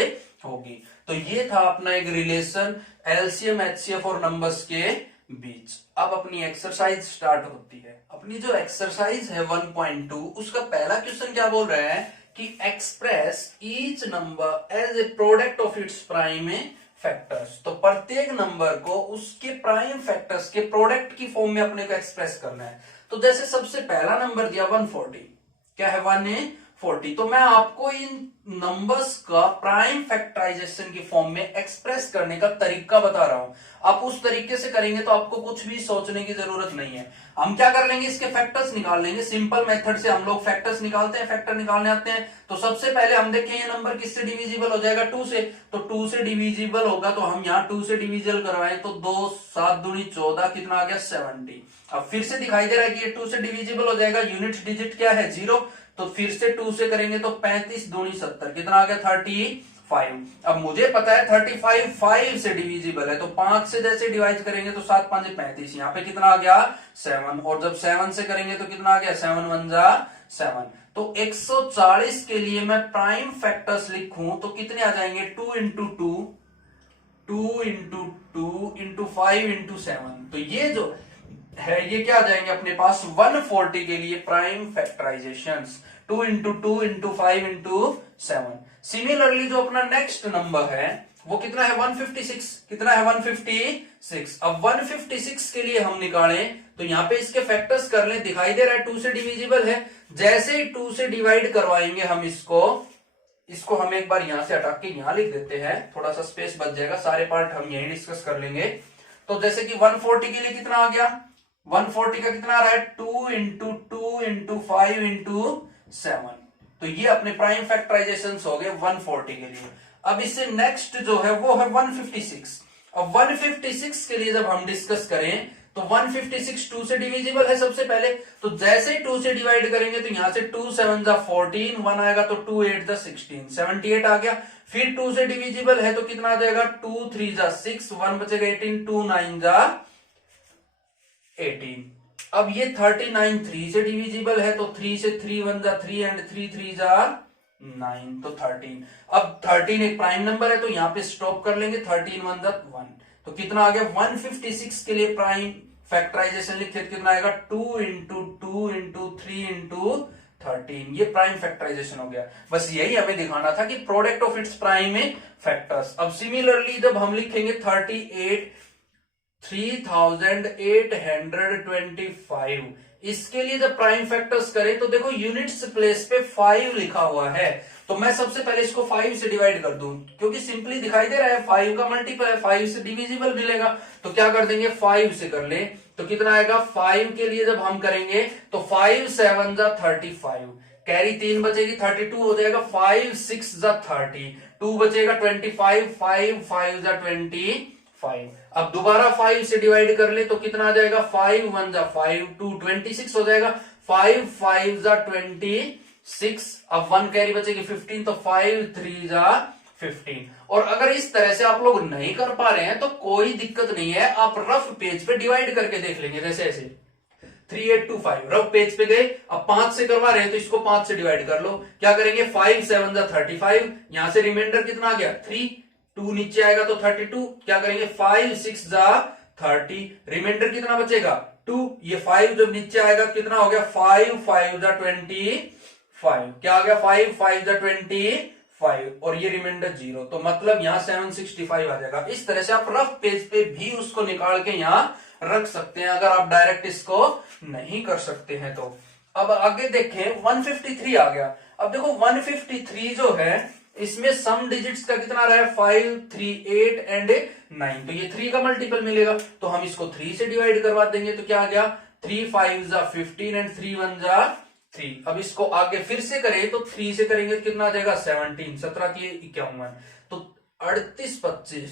होगी। तो ये था अपना एक रिलेशन एलसीएम, एचसीएफ और नंबर्स के बीच। अब अपनी एक्सरसाइज स्टार्ट होती है। अपनी जो एक्सरसाइज है 1.2 उसका पहला क्वेश्चन क्या बोल रहा है कि express each number as a product of its prime factors. तो प्रत्येक नंबर को उसके प्राइम फैक्टर्स के प्रोडक्ट की फॉर्म में अपने को एक्सप्रेस करना है। तो जैसे सबसे पहला नंबर दिया 140, क्या है 140। तो मैं आपको इन नंबर्स का प्राइम फैक्टराइजेशन की फॉर्म में एक्सप्रेस करने का तरीका बता रहा हूं। आप उस तरीके से करेंगे तो आपको कुछ भी सोचने की जरूरत नहीं है। हम क्या कर लेंगे, इसके फैक्टर्स निकाल लेंगे। सिंपल मेथड से हम लोग फैक्टर्स निकालते हैं, फैक्टर निकालने आते हैं। तो सबसे पहले हम देखें ये नंबर किससे डिविजिबल हो जाएगा, 2 से। तो 2 से डिविजिबल होगा तो हम यहाँ 2 से डिविजल करवाएं तो 2 7 दूनी 14, कितना आ गया 70। अब फिर से दिखाई दे रहा है कि ये 2 से डिविजिबल हो जाएगा, यूनिट डिजिट क्या है 0। तो फिर से 2 से करेंगे तो 35 दूनी 70, कितना आ गया 35। अब मुझे पता है 35 5 से डिविजिबल है, तो 5 से जैसे डिवाइड करेंगे तो 7 5 35, यहाँ पे कितना आ गया 7। और जब 7 से करेंगे तो कितना आ गया 7 1 जा 7। तो 140 के लिए मैं प्राइम फैक्टर्स लिखूं तो कितने आ जाएंगे, 2 इंटू 2, 2 इंटू 2 इंटू 5 इंटू 7। तो ये जो है ये क्या आ जाएंगे अपने पास 140 के लिए prime factorisations, 2 into 2 into 5 into 7। Similarly जो अपना नेक्स्ट नंबर है वो कितना है 156, कितना है 156। अब 156 के लिए हम निकालें तो यहाँ पे इसके फैक्टर्स कर लें, दिखाई दे रहा है 2 से डिविजिबल है। जैसे ही 2 से डिवाइड करवाएंगे हम इसको हम एक बार यहां से हटा के यहां लिख देते हैं, थोड़ा सा स्पेस बच जाएगा, सारे पार्ट हम यही डिस्कस कर लेंगे। तो जैसे कि 140 के लिए कितना आ गया, 140 का कितना आ रहा है 2 इंटू 2 इंटू 5 इंटू 7। तो ये अपने प्राइम फैक्टराइजेशन हो गए 140 के लिए। अब इससे नेक्स्ट जो है वो है 156। अब 156 के लिए जब हम डिस्कस करें तो 156 2 से डिविजिबल है सबसे पहले। तो जैसे ही 2 से डिवाइड करेंगे तो यहां से 2 7 जा 14, 1 आएगा तो 2 8 जा 16, 78 आ गया। फिर 2 से डिविजिबल है तो कितना आ जाएगा 2 3 जा 6, 1 बचेगा 18, 2 9 जा 18। अब ये 39 3 से डिविजिबल है तो 3 से 3 1 जा 3 एंड 3 3 जा 9, तो 13। अब 13 एक प्राइम नंबर है तो यहां पे स्टॉप कर लेंगे, 13 1 जा 1। तो कितना आ गया 156 के लिए प्राइम फैक्टराइजेशन लिखे कितना आएगा 2 इंटू 2 इंटू 3 इंटू 13। ये प्राइम फैक्टराइजेशन हो गया। बस यही हमें दिखाना था कि product of its prime factors. अब सिमिलरली जब हम लिखेंगे 38 3825, इसके लिए जब प्राइम फैक्टर्स करें तो देखो यूनिट्स प्लेस पे 5 लिखा हुआ है। तो मैं सबसे पहले इसको 5 से डिवाइड कर दूं, क्योंकि सिंपली दिखाई दे रहा है 5 का मल्टीपल है, 5 से डिविजिबल मिलेगा। तो क्या कर देंगे 5 से कर ले तो कितना आएगा 5 के लिए जब हम करेंगे तो 5 7 जा 35, कैरी 3 बचेगी 32 हो जाएगा, 5 6 जा 30, 2 बचेगा 25, 5 5 जा 25। अब दोबारा 5 से डिवाइड कर ले तो कितना आ जाएगा 5 1 जा 5, 2 26 हो जाएगा, 5 5 जा 26। अब 1 कैरी बचेगी 15, तो 5 3 जा 15। और अगर इस तरह से आप लोग नहीं कर पा रहे हैं तो कोई दिक्कत नहीं है, आप रफ पेज पे डिवाइड करके देख लेंगे। जैसे ऐसे 3825 रफ पेज पे गए, अब 5 से करवा रहे हैं तो इसको 5 से डिवाइड कर लो। क्या करेंगे 5 7 जा 35, यहां से रिमाइंडर कितना आ गया 3, 2 नीचे आएगा तो 32। क्या करेंगे 5 6 जा 30, रिमाइंडर कितना बचेगा 2। ये 5 जब नीचे आएगा कितना हो गया 5 5 जा 25, 5, क्या आ गया 5, 5 25 और ये रिमाइंडर 0, तो मतलब यहाँ 765 आ जाएगा। इस तरह से आप रफ पेज पे भी उसको निकाल के यहाँ रख सकते हैं अगर आप डायरेक्ट इसको नहीं कर सकते हैं तो। अब आगे देखें 153 आ गया। अब देखो 153 जो है इसमें सम डिजिट्स का कितना रहा है 5, 3, 8 एंड 9, तो ये 3 का मल्टीपल मिलेगा, तो हम इसको 3 से डिवाइड करवा देंगे, तो क्या आ गया 3 5 जा 15 एंड 3 1 जा 3। अब इसको आगे फिर से करें तो 3 से करेंगे तो कितना आ जाएगा 17, 17 51, तो 38 25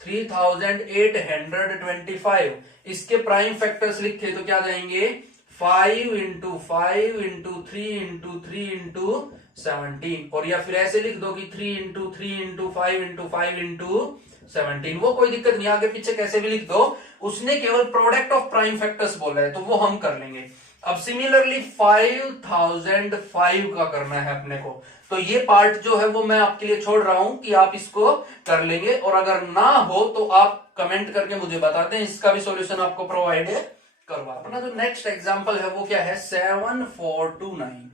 3825। इसके प्राइम फैक्टर्स लिखे तो क्या जाएंगे 5 इंटू 5 इंटू 3 इंटू 3 इंटू 17, और या फिर ऐसे लिख दो कि 3 इंटू 3 इंटू 5 इंटू 5 इंटू 17, वो कोई दिक्कत नहीं, आगे पीछे कैसे भी लिख दो। उसने केवल प्रोडक्ट ऑफ प्राइम फैक्टर्स बोला है तो वो हम कर लेंगे। अब सिमिलरली 5005 का करना है अपने को, तो ये पार्ट जो है वो मैं आपके लिए छोड़ रहा हूं कि आप इसको कर लेंगे, और अगर ना हो तो आप कमेंट करके मुझे बता दें, इसका भी सॉल्यूशन आपको प्रोवाइड करवा। अपना जो नेक्स्ट एग्जांपल है वो क्या है 7429।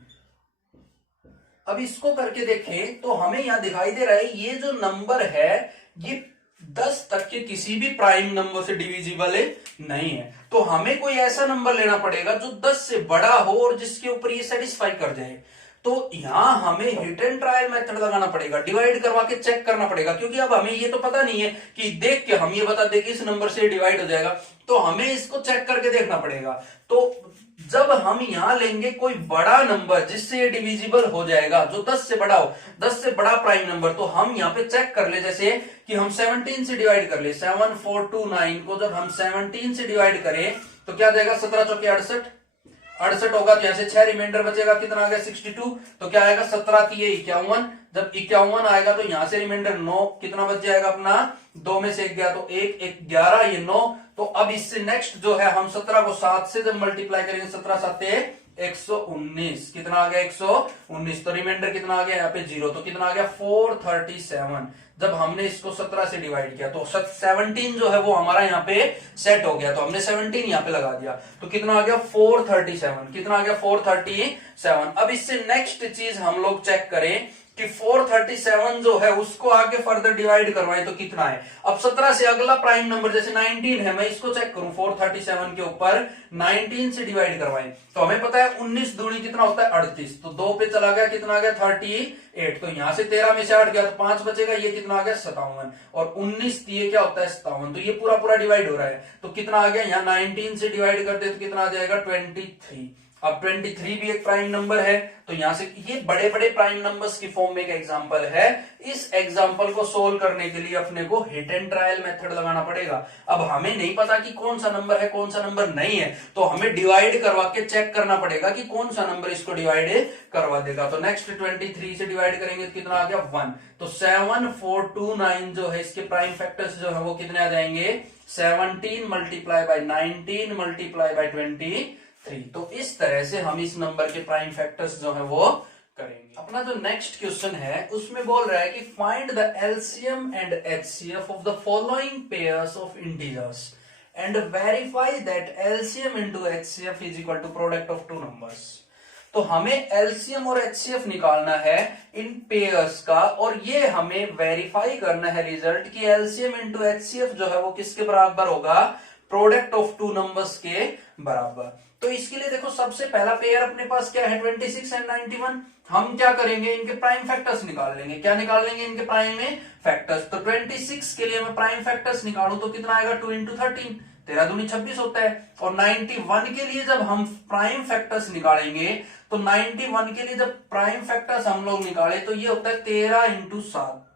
अब इसको करके देखें तो हमें यहां दिखाई दे रहा है ये जो नंबर है ये 10 तक के किसी भी प्राइम नंबर से डिविजिबल नहीं है, तो हमें कोई ऐसा नंबर लेना पड़ेगा जो 10 से बड़ा हो और जिसके ऊपर ये सेटिस्फाई कर जाए। तो यहां हमें हिट एंड ट्रायल मेथड लगाना पड़ेगा, डिवाइड करवा के चेक करना पड़ेगा, क्योंकि अब हमें ये तो पता नहीं है कि देख के हम ये बता दें कि इस नंबर से डिवाइड हो जाएगा, तो हमें इसको चेक करके देखना पड़ेगा। तो जब हम यहां लेंगे कोई बड़ा नंबर जिससे ये डिविजिबल हो जाएगा, जो 10 से बड़ा हो, 10 से बड़ा प्राइम नंबर, तो हम यहां पे चेक कर ले, जैसे कि हम 17 से डिवाइड कर ले। 7429 को जब हम 17 से डिवाइड करें तो क्या जाएगा 17 चौके 68, 68 होगा तो यहां से 6 रिमाइंडर बचेगा, कितना आ गया 62, तो क्या आएगा 17 51, जब 51 आएगा तो यहां से रिमाइंडर 9, कितना बच जाएगा अपना 2 में से 1 गया तो 1 1 11, ये 9। तो अब इससे नेक्स्ट जो है हम 17 को 7 से जब मल्टीप्लाई करेंगे 17 7 119, कितना आ गया 119, तो रिमाइंडर कितना आ गया यहाँ पे 0, तो कितना आ गया 437। जब हमने इसको 17 से डिवाइड किया तो 17 जो है वो हमारा यहाँ पे सेट हो गया, तो हमने 17 यहाँ पे लगा दिया, तो कितना आ गया 437, कितना आ गया 437। अब इससे नेक्स्ट चीज हम लोग चेक करें कि 437 जो है उसको आगे फर्दर डिवाइड करवाएं तो कितना है। अब 17 से अगला प्राइम नंबर जैसे 19 है, मैं इसको चेक करूं 437 के ऊपर 19 से डिवाइड करवाएं तो हमें पता है 19 दूनी कितना होता है 38, तो 2 पे चला गया, कितना आ गया 38, तो यहां से 13 में से 8 गया तो 5 बचेगा, ये कितना आ गया 57, और 19 ये क्या होता है 57, तो ये पूरा पूरा डिवाइड हो रहा है, तो कितना आ गया यहाँ 19 से डिवाइड कर दे तो कितना आ जाएगा 23। अब 23 भी एक प्राइम नंबर है, तो यहां से ये बड़े बड़े प्राइम नंबर्स की फॉर्म में एक एग्जांपल है। इस एग्जांपल को सोल्व करने के लिए अपने को हिट एंड ट्रायल मेथड लगाना पड़ेगा। अब हमें नहीं पता कि कौन सा नंबर है कौन सा नंबर नहीं है, तो हमें डिवाइड करवा के चेक करना पड़ेगा कि कौन सा नंबर इसको डिवाइड करवा देगा। तो नेक्स्ट 23 से डिवाइड करेंगे तो कितना आ गया 1, तो 7429 जो है इसके प्राइम फैक्टर्स जो है वो कितने आ जाएंगे 17 मल्टीप्लाई बाय 19 मल्टीप्लाई बाय 23। तो इस तरह से हम इस नंबर के प्राइम फैक्टर्स जो है वो करेंगे। अपना जो नेक्स्ट क्वेश्चन है उसमें बोल रहा है कि find the LCM and HCF of the following pairs of integers and verify that LCM into HCF is equal to product of two numbers. तो हमें एलसीएम और एचसीएफ निकालना है इन पेयर्स का, और ये हमें वेरीफाई करना है रिजल्ट कि एलसीएम इनटू एचसीएफ जो है वो किसके बराबर होगा, प्रोडक्ट ऑफ टू नंबर्स के बराबर। तो इसके लिए देखो सबसे पहला पेयर अपने पास क्या है 26 एंड 91। हम क्या करेंगे इनके प्राइम फैक्टर्स निकाल लेंगे। क्या निकाल लेंगे इनके प्राइम में फैक्टर्स। तो 26 के लिए मैं प्राइम फैक्टर्स निकालूं तो कितना आएगा 2 इंटू 13, 13 दूनी 26 होता है। और 91 के लिए जब हम प्राइम फैक्टर्स निकालेंगे तो 91 के लिए जब प्राइम फैक्टर्स हम लोग निकाले तो ये होता है 13 इंटू 7,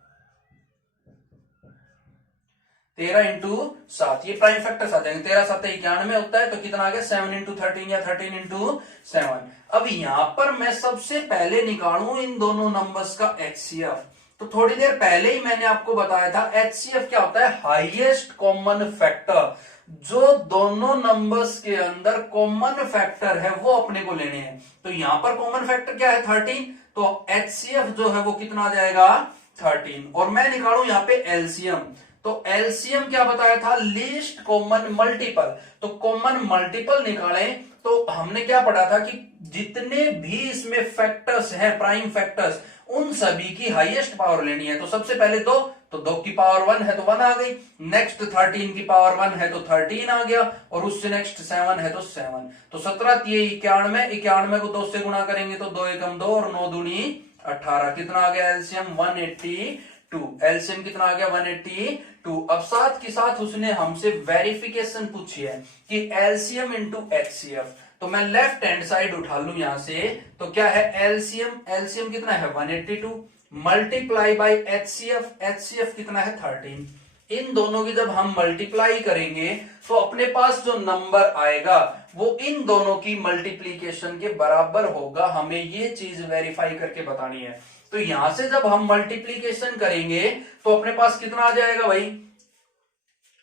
13 इंटू 7, ये प्राइम फैक्टर्स आ जाएंगे। 13 7 91 होता है, तो कितना आ गया 7 इंटू 13 या 13 इंटू 7। अब यहां पर मैं सबसे पहले निकालूं इन दोनों नंबर्स का एचसीएफ। तो थोड़ी देर पहले ही मैंने आपको बताया था एचसीएफ क्या होता है, हाईएस्ट कॉमन फैक्टर। जो दोनों नंबर्स के अंदर कॉमन फैक्टर है वो अपने को लेने हैं। तो यहां पर कॉमन फैक्टर क्या है 13, तो एचसीएफ जो है वो कितना आ जाएगा 13। और मैं निकालू यहां पे एलसीएम, तो एलसीएम क्या बताया था, लीस्ट कॉमन मल्टीपल। तो कॉमन मल्टीपल निकालें तो हमने क्या पढ़ा था कि जितने भी इसमें फैक्टर्स हैं, प्राइम फैक्टर्स, उन सभी की हाईएस्ट पावर लेनी है। तो सबसे पहले दो, तो 2 की पावर 1 है तो 1 आ गई। नेक्स्ट 13 की पावर 1 है तो 13 आ गया, और उससे नेक्स्ट 7 है तो 7। तो 17 91, 91 को 2 से गुणा करेंगे तो 2 एकम 2 और 9 दूनी 18। कितना आ गया एलसीएम? 182। एलसीएम कितना आ गया? 182। अब साथ के साथ उसने हमसे वेरिफिकेशन पूछी है कि एलसीएम इंटू एचसीएफ। तो मैं लेफ्ट हैंड साइड उठा लू यहां से, तो क्या है एलसीएम? एलसीएम कितना है? 182 मल्टीप्लाई बाई एचसीएफ। एचसीएफ कितना है? 13। इन दोनों की जब हम मल्टीप्लाई करेंगे तो अपने पास जो नंबर आएगा वो इन दोनों की मल्टीप्लीकेशन के बराबर होगा। हमें ये चीज वेरीफाई करके बतानी है। तो यहां से जब हम मल्टीप्लीकेशन करेंगे तो अपने पास कितना आ जाएगा भाई?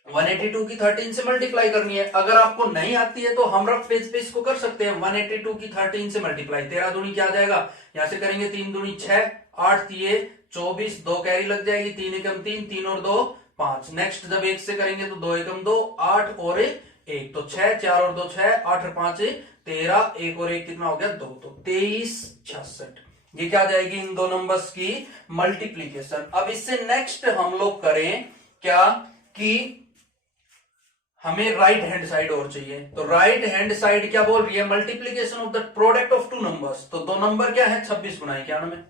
182 की 13 से मल्टीप्लाई करनी है। अगर आपको नहीं आती है तो हम रफ पेज पे इसको कर सकते हैं। 182 की 13 से मल्टीप्लाई, 13 दूनी क्या आ जाएगा? यहां से करेंगे 3 दूनी 6, 8 तिये 24, 2 कैरी लग जाएगी, 3 एकम 3, 3 और 2 5। नेक्स्ट जब 1 से करेंगे तो 2 एकम 2, 8 और 1, तो 6, 4 और 2 6, 8 और 5 13, 1 और 1 कितना हो गया? 2। तो 23 66। ये क्या आ जाएगी? इन दो नंबर्स की मल्टीप्लीकेशन। अब इससे नेक्स्ट हम लोग करें क्या कि हमें राइट हैंड साइड और चाहिए। तो राइट हैंड साइड क्या बोल रही है? Multiplication of the product of 2 numbers. तो 2 नंबर क्या है? 26 गुना 91,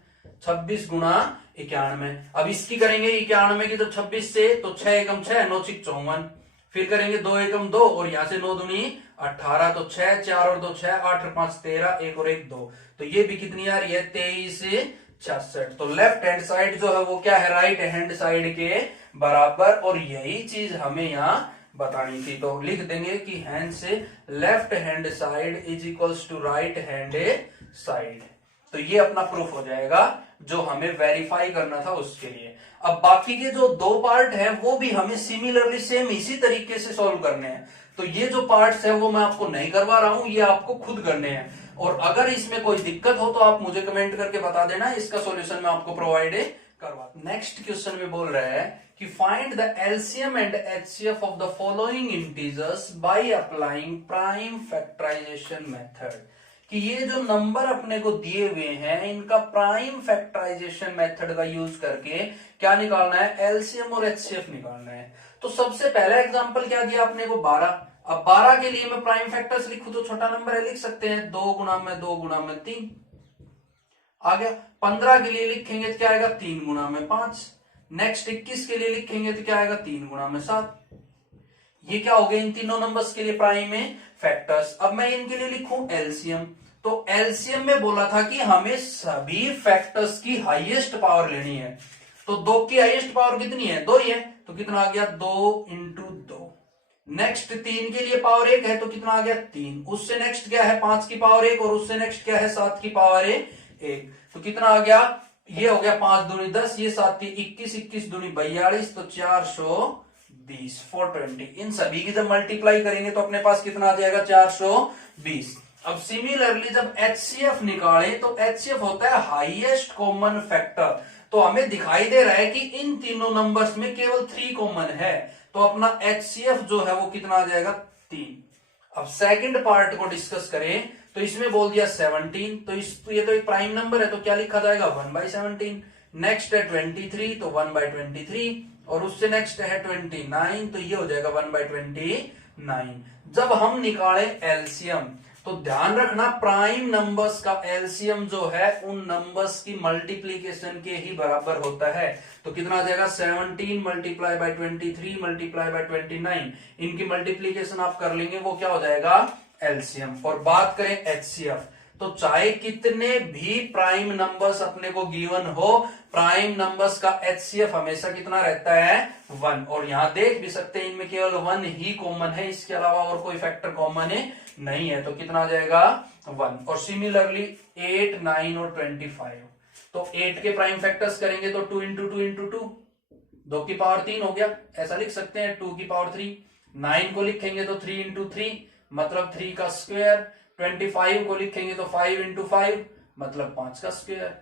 26 गुना 91। अब इसकी करेंगे 91 की, तो 26 से तो 6 एकम 6, 9 6 54। फिर करेंगे 2 एकम 2 और यहां से 9 दूनी 18, तो 6, 4 और 2 6, 8 और 5 13, 1 और 1 2। तो ये भी कितनी आ रही है? 23 66। तो लेफ्ट हैंड साइड जो है वो क्या है? राइट हैंड साइड के बराबर। और यही चीज हमें यहां बतानी थी। तो लिख देंगे कि हैंड से left hand side is equals to right hand side. तो ये अपना प्रूफ हो जाएगा जो हमें वेरीफाई करना था उसके लिए। अब बाकी के जो 2 पार्ट हैं वो भी हमें सिमिलरली सेम इसी तरीके से सॉल्व करने हैं। तो ये जो पार्ट्स है वो मैं आपको नहीं करवा रहा हूं, ये आपको खुद करने हैं। और अगर इसमें कोई दिक्कत हो तो आप मुझे कमेंट करके बता देना, इसका सॉल्यूशन मैं आपको प्रोवाइड करवा। नेक्स्ट क्वेश्चन में बोल रहा है कि find the LCM and HCF of the following integers by applying prime factorization method. कि ये जो नंबर अपने को दिए हुए हैं इनका प्राइम फैक्टराइजेशन मेथड का यूज करके क्या निकालना है? एलसीएम और एचसीएफ निकालना है। तो सबसे पहला एग्जांपल क्या दिया अपने को? 12। अब 12 के लिए मैं प्राइम फैक्टर्स लिखूं तो छोटा नंबर है, लिख सकते हैं 2 गुना में 2 गुना में 3 आ गया। 15 के लिए लिखेंगे तो क्या आएगा? 3 गुना में 5। नेक्स्ट 21 के लिए लिखेंगे तो क्या आएगा? 3 गुना में 7। ये क्या हो गए? इन तीनों नंबर्स के लिए प्राइम में फैक्टर्स। अब मैं इनके लिए लिखूं एलसीएम। तो एलसीएम में बोला था कि हमें सभी फैक्टर्स की हाईएस्ट पावर लेनी है। तो 2 की हाईएस्ट पावर कितनी है? 2 ही है, तो कितना आ गया? 2 इंटू 2। नेक्स्ट 3 के लिए पावर 1 है तो कितना आ गया? 3। उससे नेक्स्ट क्या है? 5 की पावर 1, और उससे नेक्स्ट क्या है? 7 की पावर 1। तो कितना आ गया? ये हो गया 5 दूनी 10, ये 7 थी 21, 21 दूनी 42, तो 420 420। इन सभी की जब मल्टीप्लाई करेंगे तो अपने पास कितना आ जाएगा? 420। अब सिमिलरली जब एचसीएफ निकाले तो एचसीएफ होता है हाईएस्ट कॉमन फैक्टर। तो हमें दिखाई दे रहा है कि इन तीनों नंबर्स में केवल 3 कॉमन है, तो अपना एचसीएफ जो है वो कितना आ जाएगा? 3। अब सेकंड पार्ट को डिस्कस करें तो इसमें बोल दिया 17, तो ये तो एक प्राइम नंबर है तो क्या लिखा जाएगा? 1/17। नेक्स्ट है 23, तो 1/23, और उससे नेक्स्ट है 29, तो ये हो जाएगा 1/29। जब हम निकाले एलसीएम तो ध्यान रखना प्राइम नंबर्स का एलसीएम जो है उन नंबर्स की मल्टीप्लीकेशन के ही बराबर होता है। तो कितना आ जाएगा? 17 मल्टीप्लाई बाई 23 मल्टीप्लाई बाई 29। इनकी मल्टीप्लीकेशन आप कर लेंगे, वो क्या हो जाएगा? एलसीएम। और बात करें एचसीएफ, तो चाहे कितने भी प्राइम नंबर्स अपने को गिवन हो, प्राइम नंबर्स का एचसीएफ हमेशा कितना रहता है? 1। और यहां देख भी सकते हैं इनमें केवल 1 ही कॉमन है, इसके अलावा और कोई फैक्टर कॉमन नहीं है। तो कितना आ जाएगा? 1। और सिमिलरली 8, 9 और 25। तो 8 के प्राइम फैक्टर्स करेंगे तो 2 इंटू 2 इंटू 2, 2 की पावर 3 हो गया, ऐसा लिख सकते हैं 2 की पावर 3। 9 को लिखेंगे तो 3 इंटू 3 मतलब 3 का स्क्वायर। 25 को लिखेंगे तो 5 इंटू 5 मतलब 5 का स्क्वायर।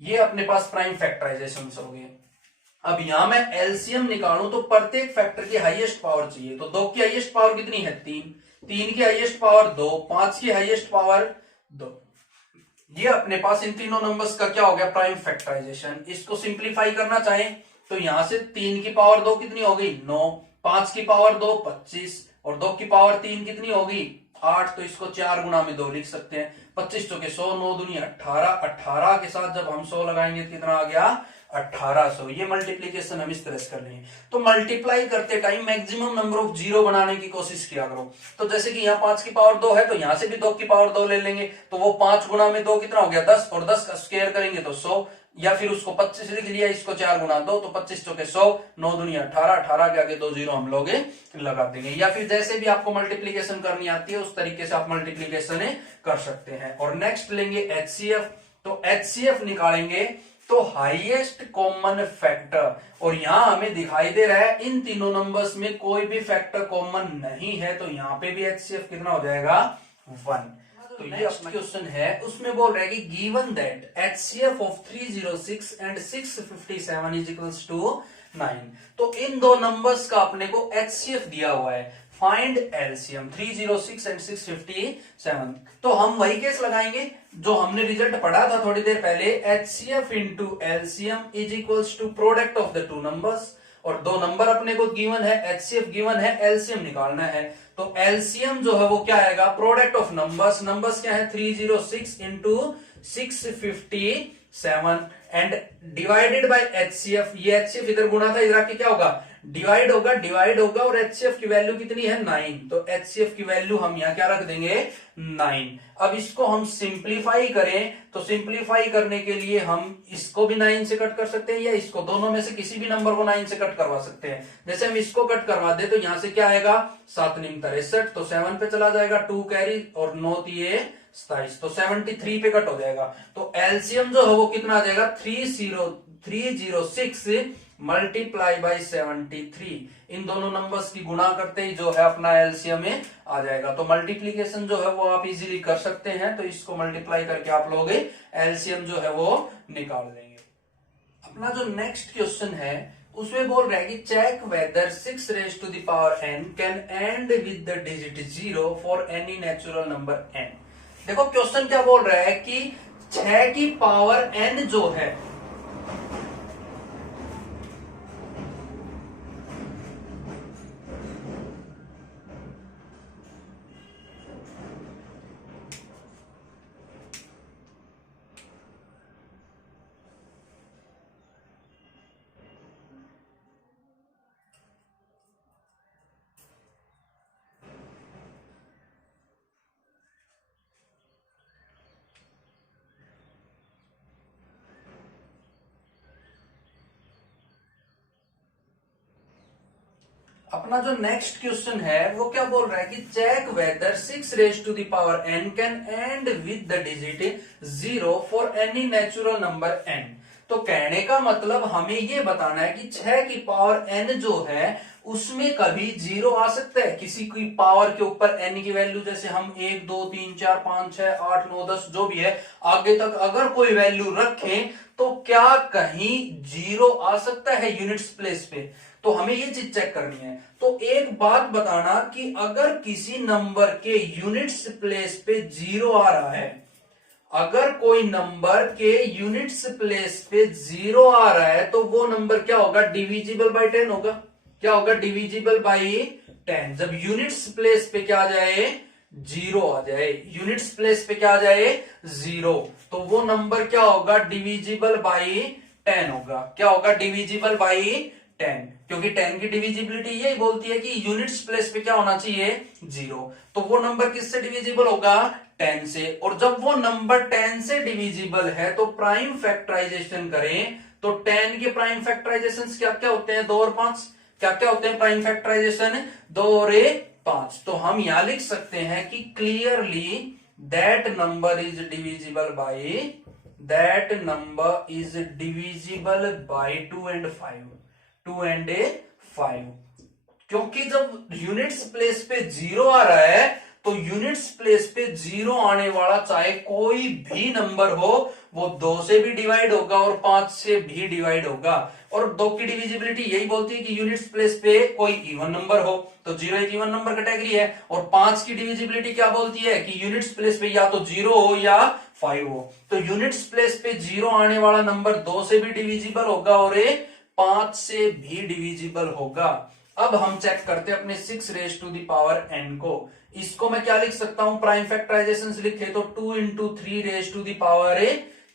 ये अपने पास प्राइम फैक्टराइजेशन हो गए। अब यहां मैं एलसीएम निकालूं तो प्रत्येक फैक्टर की हाईएस्ट पावर चाहिए। तो 2 की हाईएस्ट पावर कितनी है? 3। 3 की हाईएस्ट पावर 2, 5 की हाईएस्ट पावर 2। ये अपने पास इन तीनों नंबर्स का क्या हो गया, प्राइम फैक्टराइजेशन। इसको सिंप्लीफाई करना चाहें तो यहां से 3 की पावर 2 कितनी हो गई, 9, 5 की पावर 2 25, और 2 की पावर 3 कितनी होगी, 8। तो इसको 4 गुना में 2 लिख सकते हैं। 25 चौके 100, 9 दूनी 18, 18 के साथ जब हम 100 लगाएंगे तो कितना आ गया, 1800। ये मल्टीप्लीकेशन हम इस तरह से कर लेंगे। तो मल्टीप्लाई करते time maximum number of zero बनाने की कोशिश किया करो। तो जैसे कि यहाँ 5 की पावर 2 है तो यहां से भी 2 की पावर 2 ले लेंगे, तो वो 5 गुना में 2 कितना हो गया, 10, और 10 का स्क्वायर करेंगे तो 100, या फिर उसको 25 लिख लिया, इसको 4 गुना 2 तो 25 चौके 100, 9 दूनी 18, 18 के आगे 2 जीरो हम लोग लगा देंगे। या फिर जैसे भी आपको मल्टीप्लीकेशन करनी आती है उस तरीके से आप मल्टीप्लीकेशन कर सकते हैं। और नेक्स्ट लेंगे एचसीएफ। तो एचसीएफ निकालेंगे तो हाईएस्ट कॉमन फैक्टर, और यहां हमें दिखाई दे रहा है इन तीनों नंबर्स में कोई भी फैक्टर कॉमन नहीं है, तो यहां पे भी एचसीएफ कितना हो जाएगा, 1। तो ये अपना क्वेश्चन है, उसमें बोल रहा है कि given that HCF of 306 and 657 is equals to 9। तो इन दो नंबर्स का अपने को एचसीएफ दिया हुआ है, फाइंड एलसीएम 306 एंड 657। तो हम वही केस लगाएंगे जो हमने रिजल्ट पढ़ा था थोड़ी देर पहले, HCF into LCM is equals to product of the two numbers. और दो नंबर अपने को गिवन है, एचसीएफ गिवन है, एलसीएम निकालना है। तो एलसीएम जो है वो क्या आएगा, प्रोडक्ट ऑफ नंबर्स। नंबर्स क्या है, 306 into 657 and divided by HCF. ये एचसीएफ इधर गुणा था, इधर आके क्या होगा, डिवाइड होगा, डिवाइड होगा, और एचसीएफ की वैल्यू कितनी है, 9। तो एचसीएफ की वैल्यू हम यहां क्या रख देंगे, 9। अब इसको हम सिंप्लीफाई करें तो सिंप्लीफाई करने के लिए हम इसको भी 9 से कट कर सकते हैं, या इसको, दोनों में से किसी भी नंबर को 9 से कट करवा सकते हैं। जैसे हम इसको कट करवा दे तो यहां से क्या आएगा, 7 9 63, तो 7 पे चला जाएगा, 2 कैरी, और 9 3 27, तो 73 पे कट हो जाएगा। तो एलसीएम जो है वो कितना आ जाएगा, 306 मल्टीप्लाई बाई 73। इन दोनों नंबर्स की गुणा करते ही जो है अपना एलसीएम में आ जाएगा। तो मल्टीप्लीकेशन जो है वो आप इजीली कर सकते हैं, तो इसको मल्टीप्लाई करके आप लोग एलसीएम जो है वो निकाल लेंगे। अपना जो नेक्स्ट क्वेश्चन है उसमें बोल रहा है कि check whether 6 raise to the power n can end with the digit 0 for any natural number n। देखो क्वेश्चन क्या बोल रहा है कि 6 की पावर n जो है, अपना जो नेक्स्ट क्वेश्चन है वो क्या बोल रहा है कि check whether 6 raise to the power n can end with the digit 0 for any natural number n। तो कहने का मतलब हमें ये बताना है कि 6 की पावर n जो है उसमें कभी 0 आ सकता है, किसी की पावर के ऊपर n की वैल्यू, जैसे हम 1 2 3 4 5 6 8 9 10 जो भी है आगे तक अगर कोई वैल्यू रखें तो क्या कहीं 0 आ सकता है यूनिट्स प्लेस पे। तो हमें ये चीज चेक करनी है। तो एक बात बताना कि अगर किसी नंबर के यूनिट्स प्लेस पे 0 आ रहा है, अगर कोई नंबर के यूनिट्स प्लेस पे 0 आ रहा है तो वो नंबर क्या होगा, डिविजिबल बाय 10 होगा। क्या होगा, डिविजिबल बाय 10। जब यूनिट्स प्लेस पे क्या आ जाए, 0 आ जाए, यूनिट्स प्लेस पे क्या आ जाए, 0, तो वो नंबर क्या होगा, डिविजिबल बाय 10 होगा। क्या होगा, डिविजिबल बाय 10, क्योंकि 10 की डिविजिबिलिटी यही बोलती है कि यूनिट्स प्लेस पे क्या होना चाहिए, 0। तो वो नंबर किससे डिविजिबल होगा, 10 से। और जब वो नंबर 10 से डिविजिबल है तो प्राइम फैक्टराइजेशन करें तो 10 के प्राइम फैक्टराइजेशन क्या क्या होते हैं, 2 और 5। क्या क्या होते हैं प्राइम फैक्टराइजेशन, 2 और 5। तो हम यहां लिख सकते हैं कि clearly that number is divisible by, that number is divisible by 2 and 5, 2 and 5। क्योंकि जब यूनिट्स प्लेस पे 0 आ रहा है तो यूनिट्स प्लेस पे 0 आने वाला चाहे कोई भी नंबर हो वो 2 से भी डिवाइड होगा और 5 से भी डिवाइड होगा। और 2 की डिविजिबिलिटी यही बोलती है कि यूनिट्स प्लेस पे कोई इवन नंबर हो, तो 0 एक इवन नंबर कैटेगरी है। और 5 की डिविजिबिलिटी क्या बोलती है कि यूनिट्स प्लेस पे या तो 0 हो या 5 हो। तो यूनिट्स प्लेस पे 0 आने वाला नंबर 2 से भी डिविजिबल होगा और 5 से भी डिविजिबल होगा। अब हम चेक करते हैं अपने 6 raise to the power n को। इसको मैं क्या लिख सकता हूं, प्राइम फैक्टराइजेशन से लिखे तो 2 into 3 raise to the power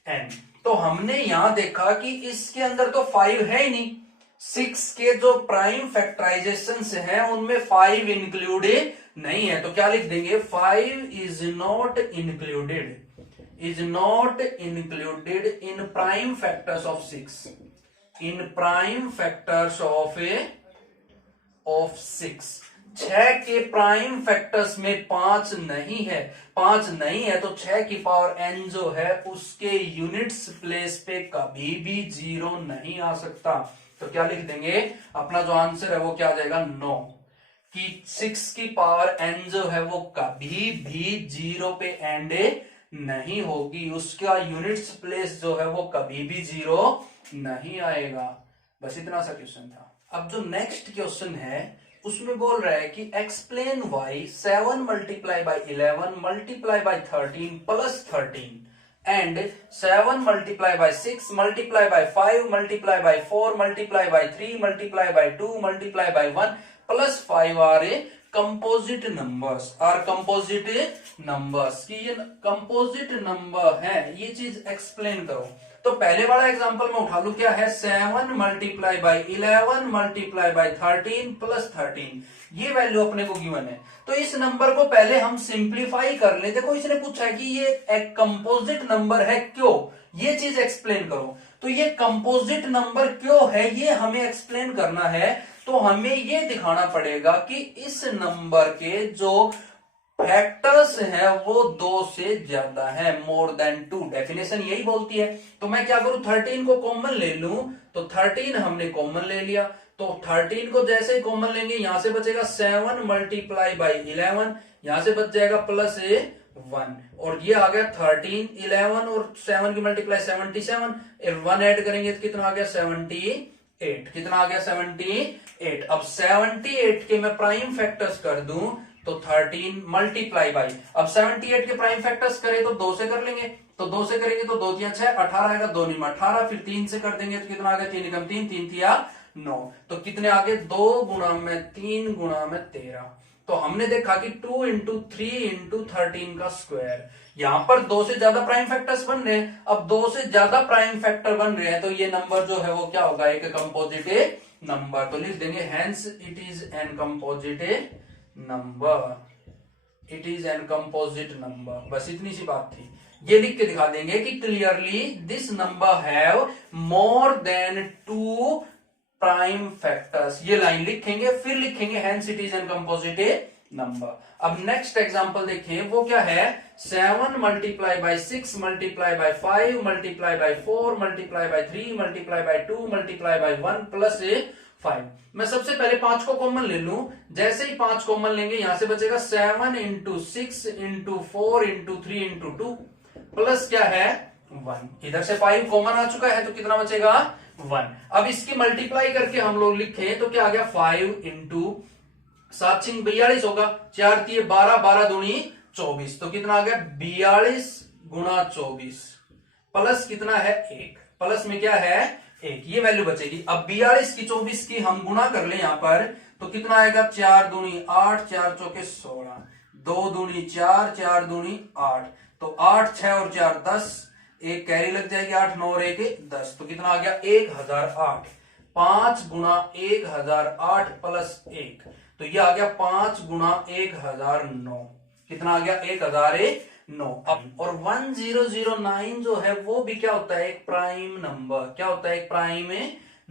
n। तो हमने यहां देखा कि इसके अंदर तो 5 है ही नहीं। 6 के जो प्राइम फैक्टराइजेशन है उनमें 5 इंक्लूडेड नहीं है, तो क्या लिख देंगे 5 is not included in prime factors of 6, in prime factors of 6। 6 के प्राइम फैक्टर्स में 5 नहीं है, 5 नहीं है तो 6 की पावर n जो है उसके यूनिट्स प्लेस पे कभी भी 0 नहीं आ सकता। तो क्या लिख देंगे, अपना जो आंसर है वो क्या आ जाएगा 9, कि 6 की पावर n जो है वो कभी भी 0 पे एंड नहीं होगी, उसका यूनिट्स प्लेस जो है वो कभी भी 0 नहीं आएगा। बस इतना सा क्वेश्चन था। अब जो नेक्स्ट क्वेश्चन है उसमें बोल रहा है कि explain why 7 multiply by 11 multiply by 13 plus 13 and 7 multiply by 6 multiply by 5 multiply by 4 multiply by 3 multiply by 2 multiply by 1 plus 5 are composite numbers की ये कंपोजिट नंबर है, ये चीज एक्सप्लेन करो। तो पहले वाला एग्जांपल में उठा लू, क्या है 7 multiply by 11 multiply by 13 plus 13, ये वैल्यू अपने को गिवन है। तो इस नंबर को पहले हम सिंप्लीफाई कर ले। देखो इसने पूछा है कि ये एक कंपोजिट नंबर है, क्यों, ये चीज एक्सप्लेन करो। तो ये कंपोजिट नंबर क्यों है ये हमें एक्सप्लेन करना है। तो हमें ये दिखाना पड़ेगा कि इस नंबर के जो फैक्टर्स है वो 2 से ज्यादा है, मोर देन 2, डेफिनेशन यही बोलती है। तो मैं क्या करूं, 13 को कॉमन ले लूं, तो 13 हमने कॉमन ले लिया, तो 13 को जैसे ही कॉमन लेंगे यहां से बचेगा 7 मल्टीप्लाई बाई 11, यहां से बच जाएगा प्लस 1, और ये आ गया 13, 11 और 7 की मल्टीप्लाई 77, 1 ऐड करेंगे तो कितना आ गया 78, कितना आ गया 78। अब 78 के मैं प्राइम फैक्टर्स कर दूं तो 13 मल्टीप्लाई बाई, अब 78 के प्राइम फैक्टर्स करें तो 2 से कर लेंगे, तो 2 से करेंगे तो 2 तिया 6, 18 आएगा, 2 निमा 18, फिर 3 से कर देंगे तो कितना आ गया 3 एकम 3, 3 तिया 9, तो कितने आ गए 2 गुणा में 3 गुणा में 13। तो हमने देखा कि 2 इंटू 3 इंटू 13 का स्क्वायर, यहां पर 2 से ज्यादा प्राइम फैक्टर्स बन रहे हैं। अब 2 से ज्यादा प्राइम फैक्टर बन रहे हैं तो ये नंबर जो है वो क्या होगा, एक कंपोजिट नंबर। तो लिख देंगे hence it is an composite number, it is an composite number. बस इतनी सी बात थी, ये लिख के दिखा देंगे कि clearly this number have more than 2 prime factors, ये लाइन लिखेंगे, फिर लिखेंगे hence it is an composite number. अब नेक्स्ट एग्जांपल देखिए, वो क्या है 7 multiply by 6 multiply by 5 multiply by 4 multiply by 3 multiply by 2 multiply by 1 plus 5। मैं सबसे पहले 5 को कॉमन ले लूं, जैसे ही 5 कॉमन लेंगे यहां से बचेगा 7 into 6 into 4 into 3 into 2 plus क्या है 1, इधर से 5 कॉमन आ चुका है तो कितना बचेगा 1। अब इसकी मल्टीप्लाई करके हम लोग लिखे तो क्या आ गया 5 इंटू 7 6 42 होगा, 4 3 12, 12 दूनी 24, तो कितना आ गया 42 गुणा 24 प्लस कितना है 1, प्लस में क्या है 1, ये वैल्यू बचेगी। अब 42 की 24 की हम गुणा कर ले यहां पर तो कितना आएगा 4 दूनी 8, 4 चौके 16, 2 दूनी 4, 4 दूनी 8, तो 8 6 और 4 10, एक कैरी लग जाएगी 8 9 और 1 10, तो कितना आ गया 1008। 5 गुणा 1008 प्लस 1, तो ये आ गया 5 गुणा 1009, कितना आ गया 1009। अब और 1009 जो है वो भी क्या होता है एक प्राइम नंबर, क्या होता है एक प्राइम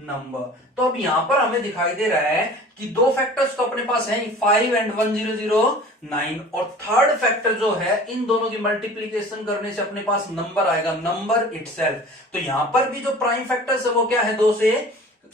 नंबर। तो अब यहां पर हमें दिखाई दे रहा है कि 2 फैक्टर्स तो अपने पास हैं 5 एंड 1009, और थर्ड फैक्टर जो है इन दोनों की मल्टीप्लीकेशन करने से अपने पास नंबर आएगा, नंबर इटसेल्फ। तो यहां पर भी जो प्राइम फैक्टर्स है वो क्या है 2 से,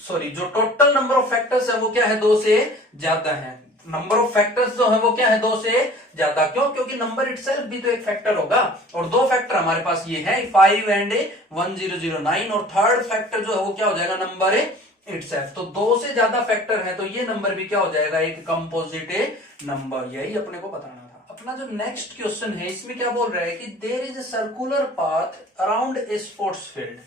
सॉरी जो टोटल नंबर ऑफ फैक्टर्स है वो क्या है 2 से ज्यादा है। नंबर ऑफ फैक्टर्स जो है वो क्या है, 2 से ज्यादा। क्यों? क्योंकि नंबर इटसेल्फ भी तो एक फैक्टर होगा, और 2 फैक्टर हमारे पास ये है 5 एंड 1009, और थर्ड फैक्टर जो है वो क्या हो जाएगा, नंबर इटसेल्फ। तो 2 से ज्यादा फैक्टर है तो ये नंबर भी क्या हो जाएगा, एक कंपोजिट नंबर। यही अपने को बताना था। अपना जो नेक्स्ट क्वेश्चन है इसमें क्या बोल रहा है कि there is a circular path around a sports field.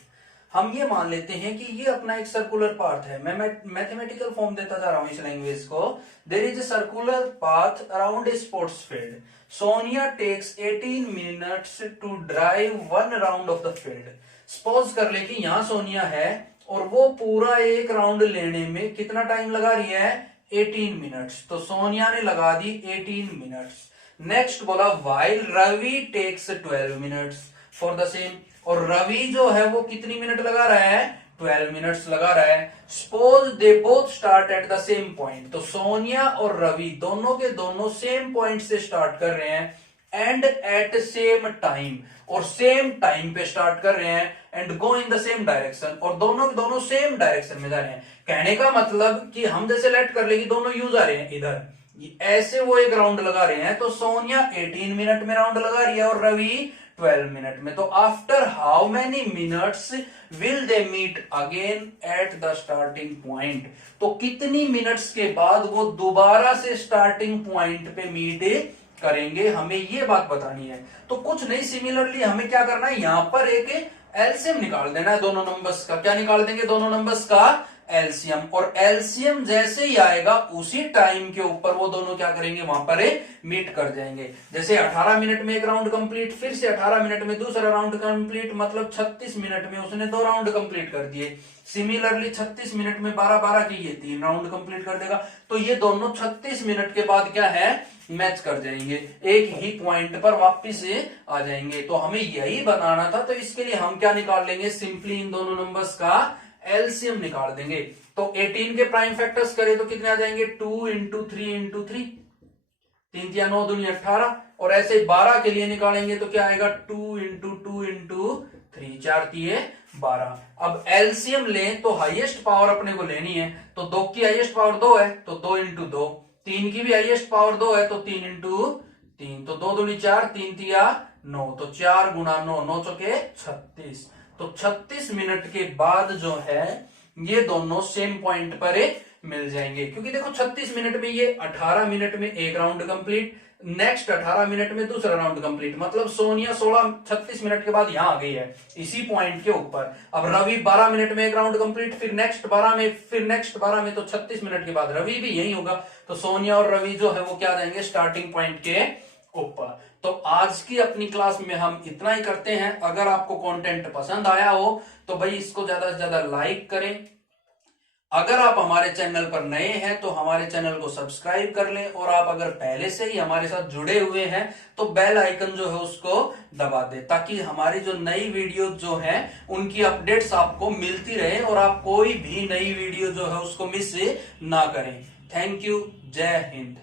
हम ये मान लेते हैं कि ये अपना एक सर्कुलर पाथ है। मैं मैथमेटिकल फॉर्म देता जा रहा हूं इस लैंग्वेज को। There is a circular path around a sports field. Sonia takes 18 minutes to drive 1 round of the field. Suppose कर ले कि यहां सोनिया है और वो पूरा एक राउंड लेने में कितना टाइम लगा रही है, 18 मिनट्स। तो सोनिया ने लगा दी 18 मिनट्स। नेक्स्ट बोला while Ravi takes 12 minutes for the same. और रवि जो है वो कितनी मिनट लगा रहा है, 12 मिनट्स लगा रहा है। Suppose they both start at the same point. तो सोनिया और रवि दोनों के दोनों सेम पॉइंट से स्टार्ट कर रहे हैं, एंड एट सेम टाइम, और सेम टाइम पे स्टार्ट कर रहे हैं, and go in the same direction, और दोनों के दोनों सेम डायरेक्शन में जा रहे हैं। कहने का मतलब कि हम जैसे लेट कर ले कि दोनों यूज आ रहे हैं इधर, ऐसे वो एक राउंड लगा रहे हैं। तो सोनिया 18 मिनट में राउंड लगा रही है और रवि 12 मिनट में। तो after how many minutes will they meet again at the starting point. तो कितनी मिनट्स के बाद वो दोबारा से स्टार्टिंग पॉइंट पे मीट करेंगे, हमें ये बात बतानी है। तो कुछ नहीं, सिमिलरली हमें क्या करना है, यहां पर एक एलसीएम निकाल देना है दोनों नंबर्स का। क्या निकाल देंगे, दोनों नंबर्स का एलसीएम। और एलसीएम जैसे ही आएगा उसी टाइम के ऊपर वो दोनों क्या करेंगे, वहां पर मीट कर जाएंगे। जैसे 18 मिनट में एक राउंड कंप्लीट, फिर से 18 मिनट में दूसरा राउंड कंप्लीट, मतलब 36 मिनट में उसने 2 राउंड कंप्लीट कर दिए। सिमिलरली 36 मिनट में 12-12 के ये 3 राउंड कंप्लीट कर देगा। तो ये दोनों 36 मिनट के बाद क्या है, मैच कर जाएंगे, एक ही पॉइंट पर वापिस आ जाएंगे। तो हमें यही बनाना था। तो इसके लिए हम क्या निकाल लेंगे, सिंपली इन दोनों नंबर्स का एलसीएम निकाल देंगे। तो 18 के प्राइम फैक्टर्स करें तो कितने आ जाएंगे, 2 इंटू 3 इंटू 3, 3 या 9 दूनी 18। और ऐसे 12 के लिए निकालेंगे तो क्या आएगा, 2 इंटू 2 इंटू 3, 4 3 12। अब एलसीएम लें तो हाईएस्ट पावर अपने को लेनी है। तो 2 की हाईएस्ट पावर 2 है तो 2 इंटू 2, 3 की भी हाईएस्ट पावर 2 है तो 3 इंटू 3, तो 2 दूनी 4, 3 तिया 9, तो 4 गुना 9, 9 चौके 36। तो 36 मिनट के बाद जो है ये दोनों सेम पॉइंट पर मिल जाएंगे। क्योंकि देखो 36 मिनट में ये 18 मिनट में एक राउंड कंप्लीट, नेक्स्ट 18 मिनट में दूसरा राउंड कंप्लीट, मतलब सोनिया 36 मिनट के बाद यहां आ गई है इसी पॉइंट के ऊपर। अब रवि 12 मिनट में एक राउंड कंप्लीट, फिर नेक्स्ट 12 में, फिर नेक्स्ट 12 में, तो 36 मिनट के बाद रवि भी यही होगा। तो सोनिया और रवि जो है वो क्या आ जाएंगे, स्टार्टिंग पॉइंट के ऊपर। तो आज की अपनी क्लास में हम इतना ही करते हैं। अगर आपको कंटेंट पसंद आया हो तो भाई इसको ज्यादा से ज्यादा लाइक करें। अगर आप हमारे चैनल पर नए हैं तो हमारे चैनल को सब्सक्राइब कर लें, और आप अगर पहले से ही हमारे साथ जुड़े हुए हैं तो बेल आइकन जो है उसको दबा दें, ताकि हमारी जो नई वीडियो जो है उनकी अपडेट्स आपको मिलती रहे और आप कोई भी नई वीडियो जो है उसको मिस ना करें। थैंक यू, जय हिंद।